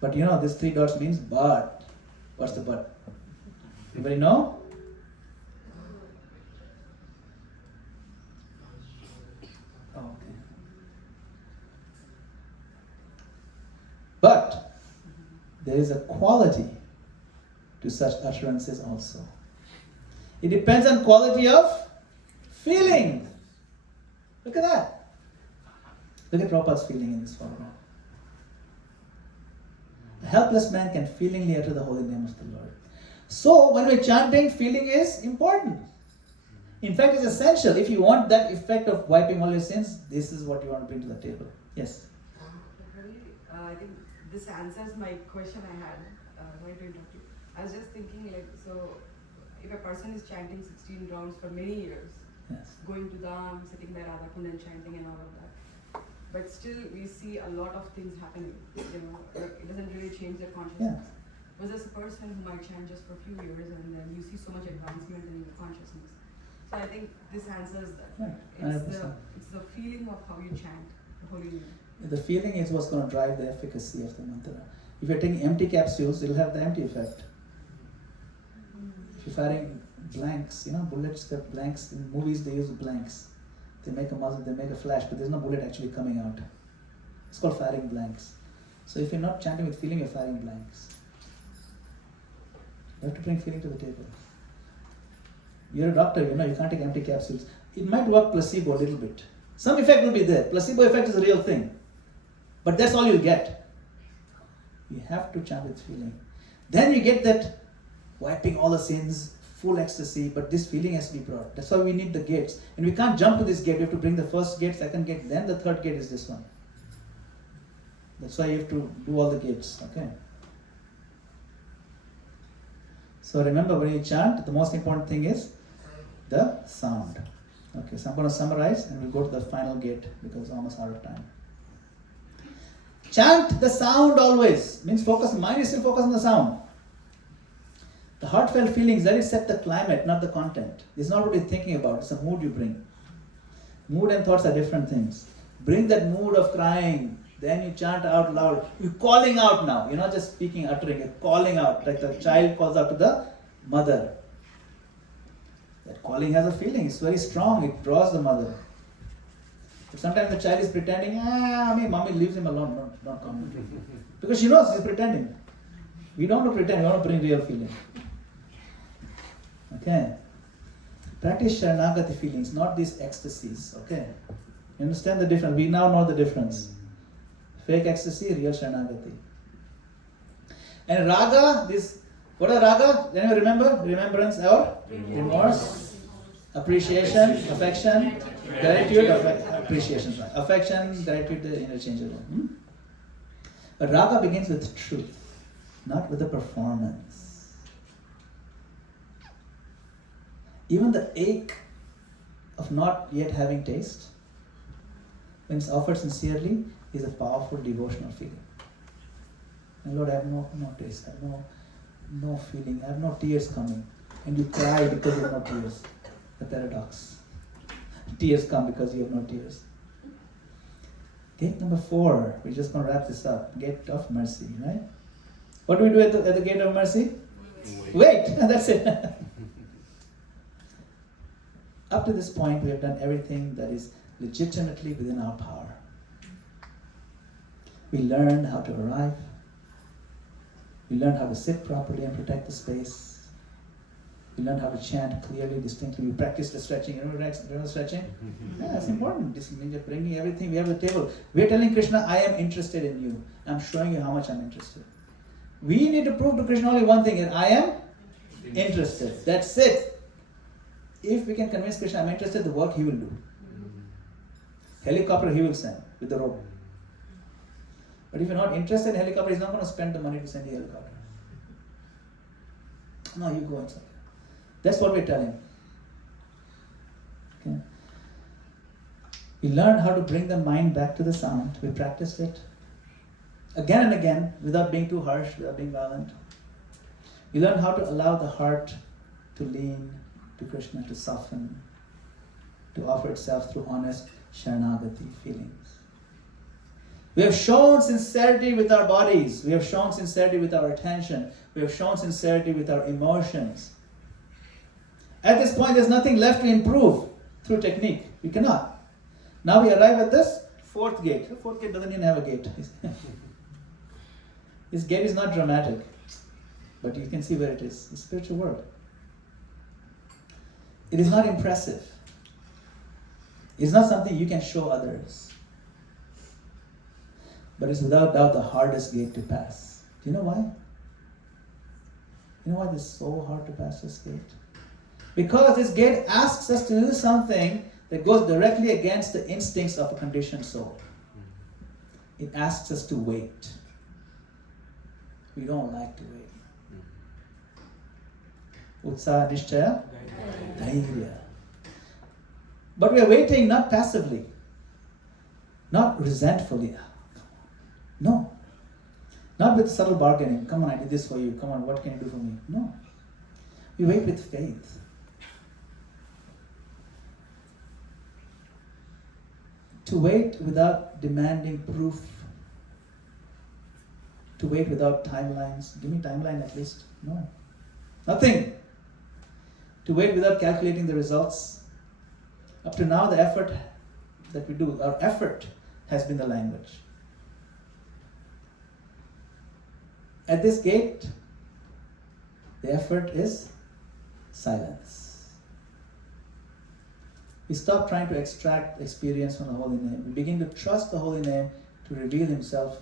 But this 3 dots means but. What's the but? Anybody know? Oh, okay. But there is a quality to such utterances also. It depends on quality of feeling. Look at that. Look at Prabhupada's feeling in this photograph. A helpless man can feelingly utter the holy name of the Lord. So when we're chanting, feeling is important. In fact, it's essential. If you want that effect of wiping all your sins, this is what you want to bring to the table. Yes? I think this answers my question I had. Sorry to interrupt you. I was just thinking, so if a person is chanting 16 rounds for many years, Yes. going to Dham, sitting by Radhakund and chanting and all of that, but still we see a lot of things happening. It doesn't really change their consciousness. Versus a person who might chant just for a few years and then you see so much advancement in consciousness. So I think this answers that. Right. It's the feeling of how you chant the holy name. The feeling is what's going to drive the efficacy of the mantra. If you're taking empty capsules, it'll have the empty effect. If you're firing blanks, bullets, the blanks, in movies they use blanks. They make a muzzle, they make a flash, but there's no bullet actually coming out. It's called firing blanks. So if you're not chanting with feeling, you're firing blanks. You have to bring feeling to the table. You're a doctor, you can't take empty capsules. It might work placebo a little bit. Some effect will be there. Placebo effect is a real thing. But that's all you'll get. You have to chant with feeling. Then you get that wiping all the sins, full ecstasy, but this feeling has to be brought. That's why we need the gates. And we can't jump to this gate. We have to bring the first gate, second gate, then the third gate is this one. That's why you have to do all the gates, okay? So remember, when you chant, the most important thing is the sound. Okay, so I'm going to summarize and we'll go to the final gate because it's almost out of time. Chant the sound always. Means focus, mind is still focused on the sound. The heartfelt feelings, let it set the climate, not the content. It's not what you're thinking about, it's a mood you bring. Mood and thoughts are different things. Bring that mood of crying, then you chant out loud. You're calling out now. You're not just speaking, uttering, you're calling out. Like the child calls out to the mother. That calling has a feeling, it's very strong, it draws the mother. But sometimes the child is pretending, mommy leaves him alone, not coming. Because she knows he's pretending. We don't want to pretend, we want to bring real feeling. Okay? Practice Sharanagati feelings, not these ecstasies. Okay? You understand the difference? We now know the difference. Fake ecstasy, real Sharanagati. And raga, what are raga? Anyone remember? Remembrance or remorse? Appreciation, affection, gratitude, appreciation. Affection, gratitude, they're interchangeable. But raga begins with truth, not with the performance. Even the ache of not yet having taste, when it's offered sincerely, is a powerful devotional feeling. And Lord, I have no taste, I have no feeling, I have no tears coming. And you cry because you have no tears. The paradox. Tears come because you have no tears. Gate number 4, we're just going to wrap this up. Gate of mercy, right? What do we do at the gate of mercy? Wait. That's it. Up to this point, we have done everything that is legitimately within our power. We learned how to arrive. We learned how to sit properly and protect the space. We learned how to chant clearly, distinctly. We practiced the stretching. Remember stretching? Yeah, it's important. This means bringing everything. We have the table. We're telling Krishna, I am interested in you. I'm showing you how much I'm interested. We need to prove to Krishna only one thing, that I am interested. That's it. If we can convince Krishna I'm interested, the work he will do. Helicopter he will send with the rope. But if you're not interested in helicopter, he's not going to spend the money to send the helicopter. No, you go inside. That's what we're telling. Okay. We learned how to bring the mind back to the sound. We practiced it again and again without being too harsh, without being violent. We learned how to allow the heart to lean to Krishna, to soften, to offer itself through honest Sharanagati feelings. We have shown sincerity with our bodies. We have shown sincerity with our attention. We have shown sincerity with our emotions. At this point, there's nothing left to improve through technique. We cannot. Now we arrive at this 4th gate. The 4th gate doesn't even have a gate. This gate is not dramatic, but you can see where it is. The spiritual world. It is not impressive. It's not something you can show others. But it's without doubt the hardest gate to pass. Do you know why? You know why it's so hard to pass this gate? Because this gate asks us to do something that goes directly against the instincts of a conditioned soul. It asks us to wait. We don't like to wait. Utsaha nishchaya dhairya. But we are waiting not passively, not resentfully. No. Not with subtle bargaining. Come on, I did this for you. Come on, what can you do for me? No. We wait with faith. To wait without demanding proof. To wait without timelines. Give me timeline at least. No. Nothing. To wait without calculating the results. Up to now, the effort that we do, our effort has been the language. At this gate, the effort is silence. We stop trying to extract experience from the holy name. We begin to trust the holy name to reveal himself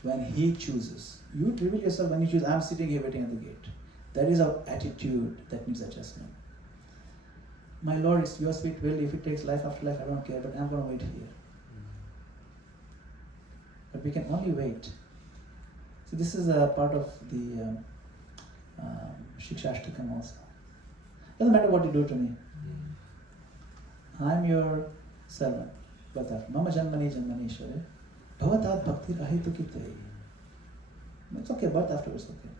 when he chooses. You reveal yourself when you choose. I'm sitting here waiting at the gate. That is our attitude that needs adjustment. My Lord, it's your sweet will. If it takes life after life, I don't care, but I'm going to wait here. But we can only wait. So this is a part of the Shikshashtakam also. Doesn't matter what you do to me. I'm your servant. Bata. Mama janmani janmani share. Bhavatat bhakti ahitu kittai. It's okay, birth afterwards, okay.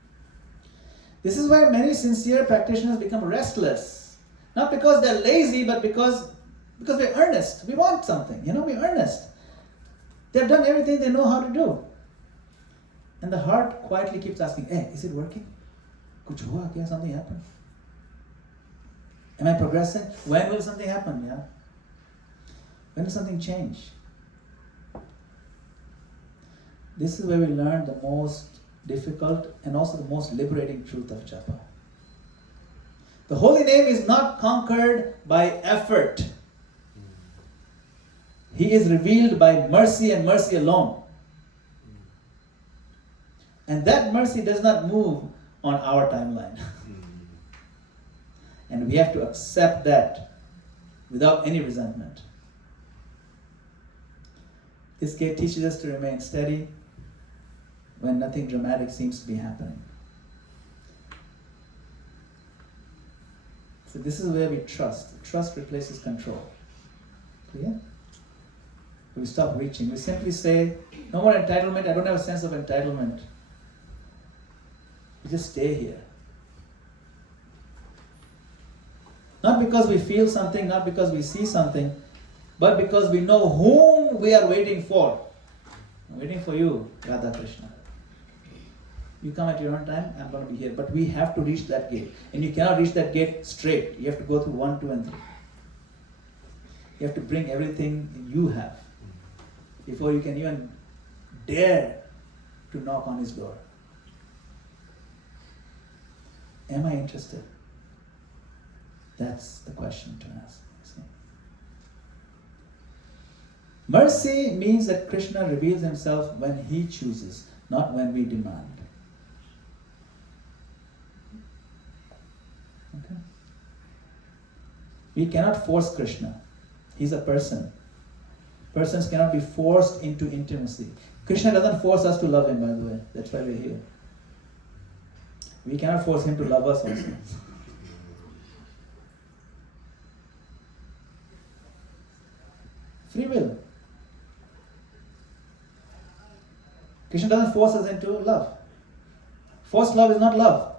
This is why many sincere practitioners become restless. Not because they're lazy, but because we're earnest. We want something, we're earnest. They've done everything they know how to do. And the heart quietly keeps asking, hey, is it working? Kuch hua kya? Something happened? Am I progressing? When will something happen? Yeah. When will something change? This is where we learn the most difficult and also the most liberating truth of Japa. The holy name is not conquered by effort. He is revealed by mercy and mercy alone. And that mercy does not move on our timeline. And we have to accept that without any resentment. This gate teaches us to remain steady when nothing dramatic seems to be happening. So this is where we trust. Trust replaces control. Clear? We stop reaching. We simply say, no more entitlement. I don't have a sense of entitlement. We just stay here. Not because we feel something, not because we see something, but because we know whom we are waiting for. I'm waiting for you, Radha Krishna. You come at your own time, I'm going to be here. But we have to reach that gate. And you cannot reach that gate straight. You have to go through 1, 2, and 3. You have to bring everything you have before you can even dare to knock on his door. Am I interested? That's the question to ask. See? Mercy means that Krishna reveals himself when he chooses, not when we demand. Okay? We cannot force Krishna. He's a person. Persons cannot be forced into intimacy. Krishna doesn't force us to love him, by the way. That's why we're here. We cannot force him to love us also. Free will. Krishna doesn't force us into love. Forced love is not love.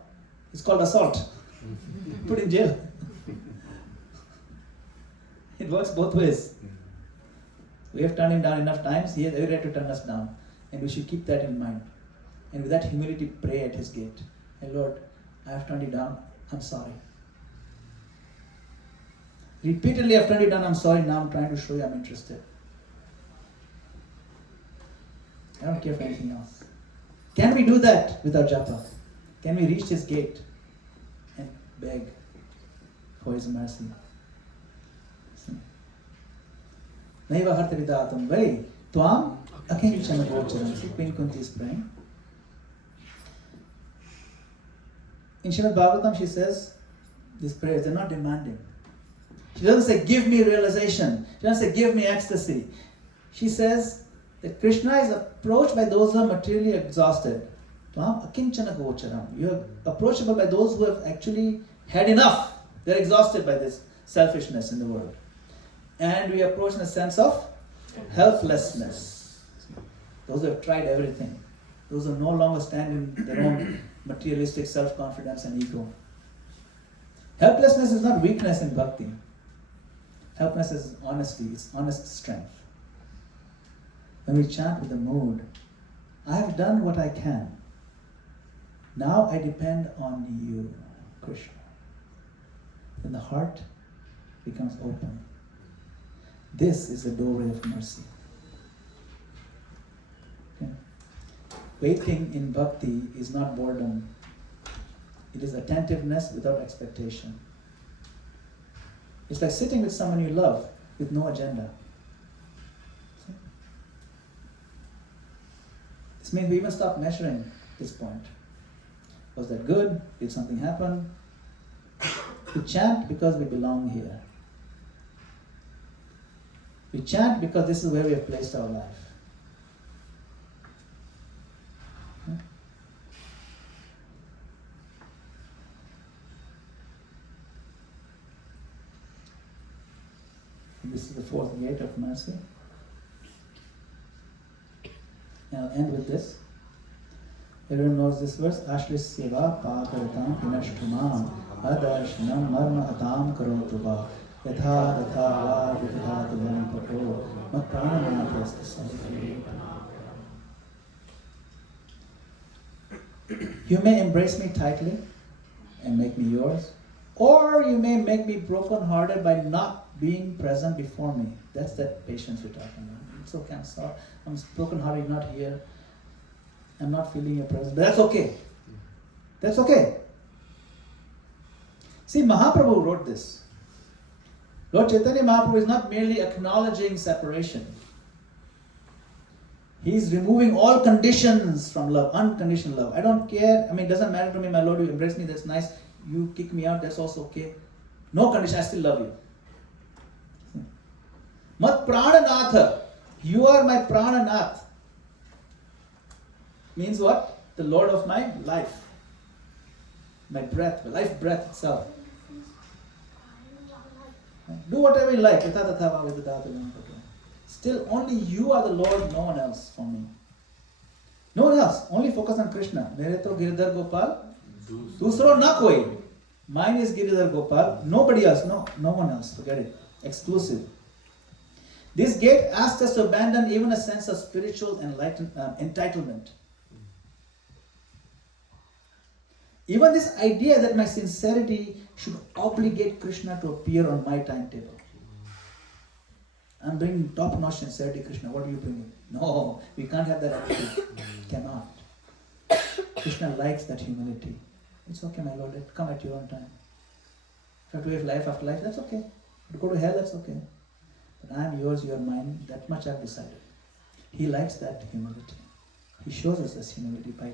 It's called assault. Put in jail. It works both ways. We have turned him down enough times. He has every right to turn us down. And we should keep that in mind. And with that humility, pray at his gate. Hey Lord, I have turned you down. I'm sorry. Repeatedly I've turned you down. I'm sorry. Now I'm trying to show you I'm interested. I don't care for anything else. Can we do that without japa? Can we reach his gate and beg for his mercy? Naiva harta vidatam vai tvam akinchana gocharam. See, Queen Kunti is praying. In Srimad Bhagavatam, she says, these prayers, they're not demanding. She doesn't say, give me realization. She doesn't say, give me ecstasy. She says that Krishna is approached by those who are materially exhausted. Tvam akinchana gocharam. You're approachable by those who have actually had enough. They're exhausted by this selfishness in the world. And we approach in a sense of helplessness. Those who have tried everything. Those who no longer stand in their own materialistic self-confidence and ego. Helplessness is not weakness in bhakti. Helplessness is honesty, it's honest strength. When we chant with the mood, I have done what I can. Now I depend on you, Krishna. Then the heart becomes open. This is the doorway of mercy. Okay. Waiting in bhakti is not boredom. It is attentiveness without expectation. It's like sitting with someone you love with no agenda. See? This means we even stop measuring this point. Was that good? Did something happen? We chant because we belong here. We chant because this is where we have placed our life. Okay? This is the fourth gate of mercy. And I'll end with this. Everyone knows this verse. Ashlis seva pakaratam pinashtumam adarshanam marma atam karotuva yatha ratha va vidhatavam pato matpranamatyastasam. You may embrace me tightly and make me yours, or you may make me broken-hearted by not being present before me. That's that patience we're talking about. It's okay, I'm sorry. I'm broken-hearted, not here. I'm not feeling your presence. But that's okay. That's okay. See, Mahaprabhu wrote this. Lord Chaitanya Mahaprabhu is not merely acknowledging separation. He's removing all conditions from love, unconditional love. I don't care. I mean, it doesn't matter to me, my Lord, you embrace me, that's nice. You kick me out, that's also okay. No condition, I still love you. Mat prananatha. You are my prananath. Means what? The Lord of my life. My breath, my life breath itself. Do whatever you like. Still, only you are the Lord, no one else for me. No one else. Only focus on Krishna. Mere to Giridhar Gopal. Dusro na koi. Mine is Giridhar Gopal. Nobody else. No one else. Forget it. Exclusive. This gate asks us to abandon even a sense of spiritual entitlement. Even this idea that my sincerity should obligate Krishna to appear on my timetable. I'm bringing top-notch sincerity, Krishna. What are you bringing? No, we can't have that attitude. Cannot. Krishna likes that humility. It's okay, my Lord. Come at your own time. If I have to live life after life, that's okay. To go to hell, that's okay. But I am yours, you are mine. That much I've decided. He likes that humility. He shows us this humility by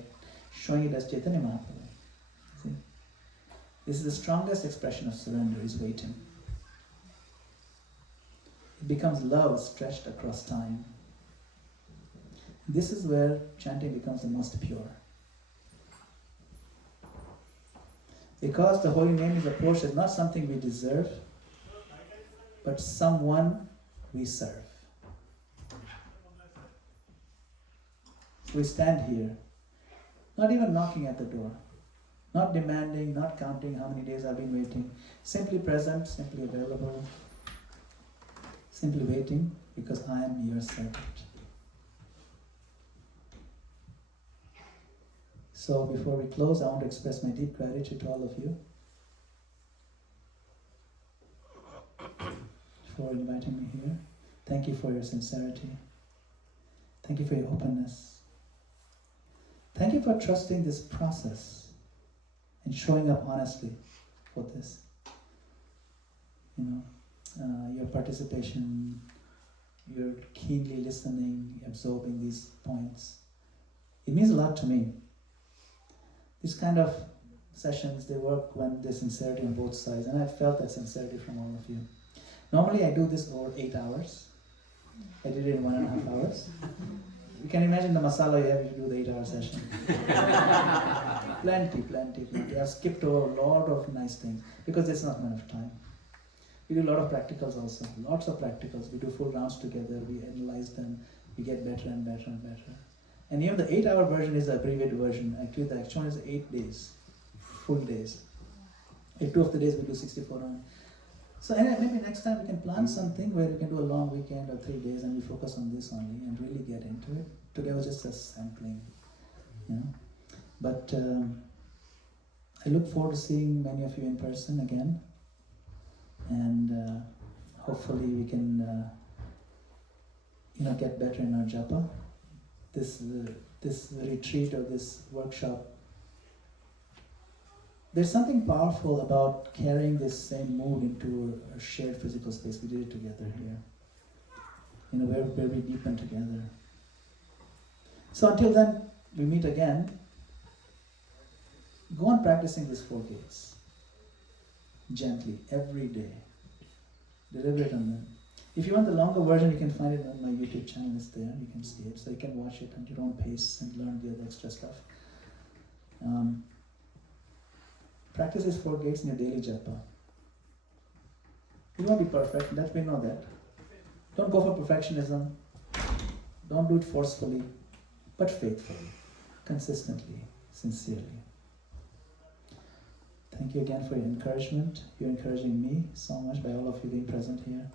showing it as Chaitanya Mahaprabhu. See? This is the strongest expression of surrender, is waiting. It becomes love stretched across time. This is where chanting becomes the most pure. Because the holy name is approached as not something we deserve, but someone we serve. So we stand here, not even knocking at the door, not demanding, not counting how many days I've been waiting, simply present, simply available, simply waiting because I am your servant. So before we close, I want to express my deep gratitude to all of you for inviting me here. Thank you for your sincerity. Thank you for your openness. Thank you for trusting this process and showing up honestly for this. Your participation, your keenly listening, absorbing these points. It means a lot to me. These kind of sessions, they work when there's sincerity on both sides, and I felt that sincerity from all of you. Normally I do this over 8 hours. I did it in 1.5 hours. You can imagine the masala you have if you do the 8-hour session. Plenty. I've skipped over a lot of nice things because there's not enough time. We do a lot of practicals also, lots of practicals. We do full rounds together, we analyze them, we get better and better and better. And even the 8-hour version is the abbreviated version. Actually, the actual one is 8 days, full days. 2 of the days we do 64 rounds. So anyway, maybe next time we can plan something where we can do a long weekend or 3 days and we focus on this only and really get into it. Today was just a sampling, But I look forward to seeing many of you in person again. And hopefully we can, get better in our japa. This retreat or this workshop, there's something powerful about carrying this same mood into a shared physical space. We did it together here, where we deepen together. So until then, we meet again. Go on practicing these 4 gates gently every day. Deliberate on them. If you want the longer version, you can find it on my YouTube channel. It's there. You can see it. So you can watch it at your own pace and learn the other extra stuff. Practice these 4 gates in your daily japa. You won't be perfect. We know that. Don't go for perfectionism. Don't do it forcefully, but faithfully, consistently, sincerely. Thank you again for your encouragement. You're encouraging me so much by all of you being present here.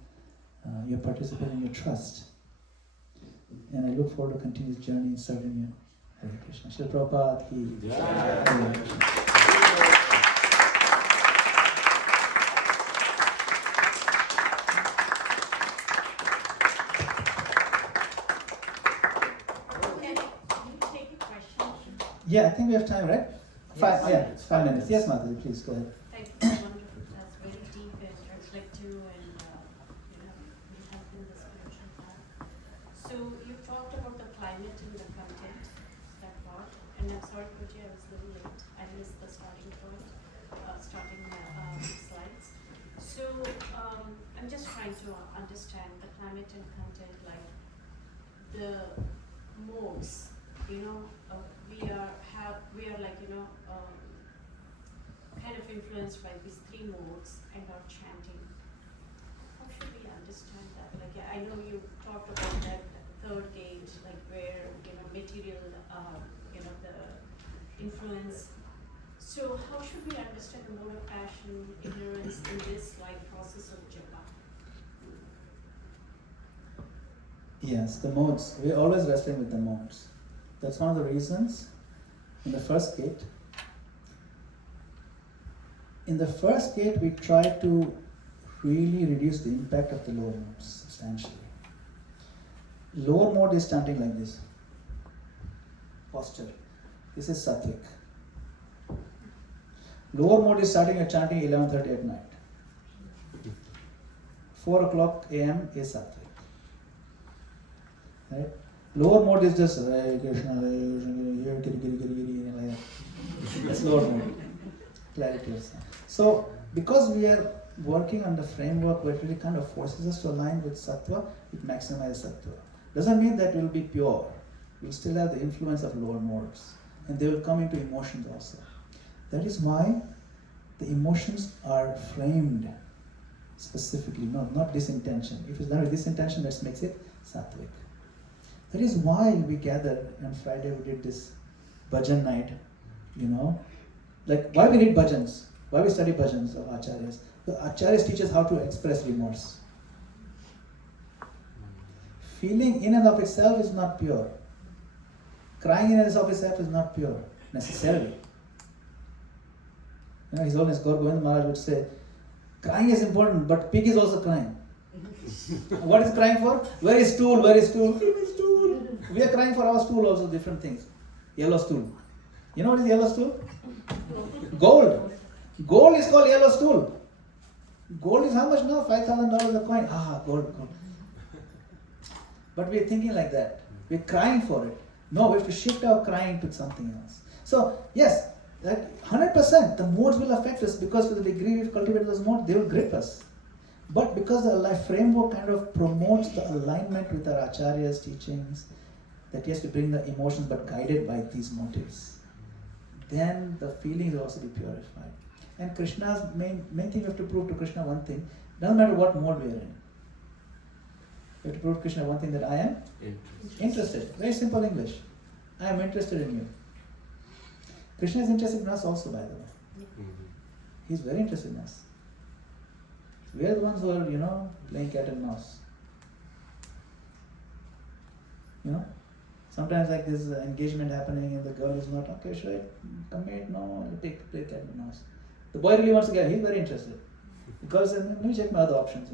You're participating, your trust. And I look forward to continue this journey in serving you. Hare Krishna. Shri Prabhupada ki Jai. Hare Krishna. Yeah, I think we have time, right? 5, it's 5 minutes. Yes, Mataji, please go ahead. Thank you. Wonderful. That's very deep and reflective and very helpful in the spiritual path. So you talked about the climate just trying to understand the climate and content, like the modes. We are like kind of influenced by these 3 modes and our chanting. How should we understand that? Like, I know you talked about that third gate, like where material, the influence. So how should we understand the mode of passion, ignorance in this process of japa? Yes, the modes. We're always wrestling with the modes. That's one of the reasons in the first gate. In the first gate, we try to really reduce the impact of the lower modes substantially. Lower mode is chanting like this. Posture. This is sattvic. Lower mode is starting at chanting 11:30 at night. 4 o'clock a.m. is sattvic. Right? Lower mode is just Hare Krishna, Hare Krishna, like that. That's lower mode. Clarity of sound. So, because we are working on the framework where it really kind of forces us to align with sattva, it maximizes sattva. Doesn't mean that we'll be pure. We'll still have the influence of lower modes. And they will come into emotions also. That is why the emotions are framed specifically, not this intention. If it's done with this intention, that makes it sattvic. That is why we gather, on Friday we did this bhajan night, Like, why we read bhajans? Why we study bhajans of acharyas? The acharyas teach us how to express remorse. Feeling in and of itself is not pure. Crying in and of itself is not pure, necessarily. His Holiness Gaur Govind Maharaj would say, crying is important, but pig is also crying. What is crying for? Where is stool? Where is stool? Give me stool. We are crying for our stool also, different things. Yellow stool. You know what is yellow stool? Gold. Gold is called yellow stool. Gold is how much now? $5,000 a coin. Gold. But we are thinking like that. We are crying for it. No, we have to shift our crying to something else. So, yes, that 100%, the modes will affect us because to the degree we've cultivated those modes, they will grip us. But because the life framework kind of promotes the alignment with our acharya's teachings, that yes, we bring the emotions but guided by these motives, then the feelings will also be purified. And Krishna's main thing we have to prove to Krishna one thing, doesn't matter what mode we are in. We have to prove to Krishna one thing, that I am interested. Very simple English. I am interested in you. Krishna is interested in us also, by the way. He's very interested in us. We are the ones who are, playing cat and mouse. Sometimes like this engagement happening and the girl is not, okay, should I commit? No, play cat and mouse. The boy really wants to get, he's very interested. The girl says, let me check my other options,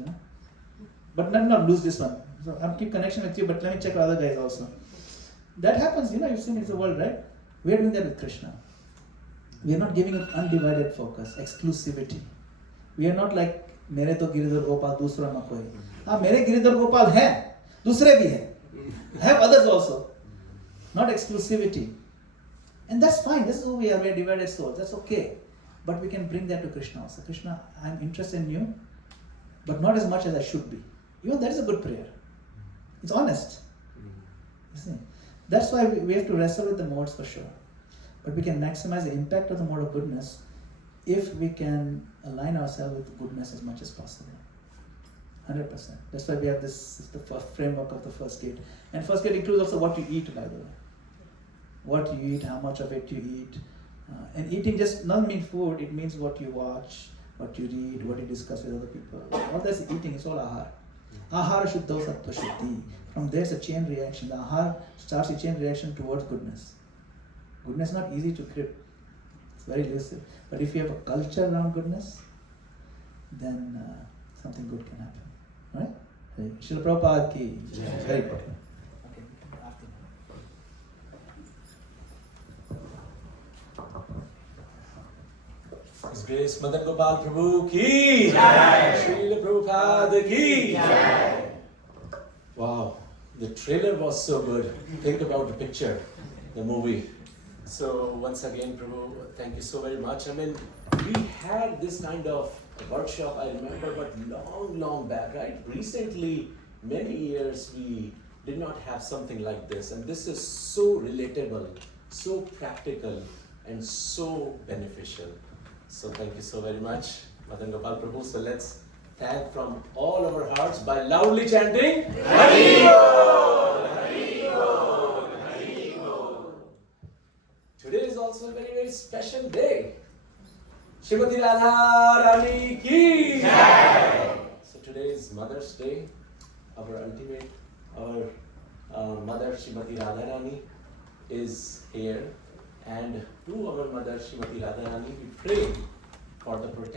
But not lose this one. So I'll keep connection with you, but let me check other guys also. That happens, you've seen it's the world, right? We are doing that with Krishna. We are not giving it undivided focus, exclusivity. We are not like, मेरे तो गिरिधर गोपाल दूसरा न कोई. हाँ, मेरे गिरिधर गोपाल हैं, दूसरे भी हैं. I have others also. Not exclusivity. And that's fine. This is who we are. We are divided souls. That's okay. But we can bring that to Krishna also. Krishna, I am interested in you, but not as much as I should be. Even that is a good prayer. It's honest. You see? That's why we have to wrestle with the modes for sure. But we can maximize the impact of the mode of goodness if we can align ourselves with goodness as much as possible. 100%. That's why we have the framework of the first gate. And first gate includes also what you eat, by the way. What you eat, how much of it you eat. And eating just doesn't mean food, it means what you watch, what you read, what you discuss with other people. All that's eating, it's all ahar. Ahara shuddha sattva shuddhi. From there's a chain reaction. The ahar starts a chain reaction towards goodness. Goodness is not easy to grip. It's very elusive. But if you have a culture around goodness, then something good can happen. Right? Srila Prabhupada ki. Very good. Okay. His Grace Madana-gopāla Prabhu ki Jai. Srila Prabhupada ki Jai. Wow, the trailer was so good. Think about the picture, the movie. So once again, Prabhu, thank you so very much. I mean, we had this kind of workshop, I remember, but long back, right? Recently, many years, we did not have something like this. And this is so relatable, so practical, and so beneficial. So thank you so very much, Madana-gopāla Prabhu. So let's thank from all our hearts by loudly chanting, Hari Bol, Hari Bol, Hari Bol. Today is also a very special day. Srimati Radha Rani ki Jai. So today is Mother's Day. Our mother Srimati Radha Rani is here, and to our mother Srimati Radha Rani we pray for the protection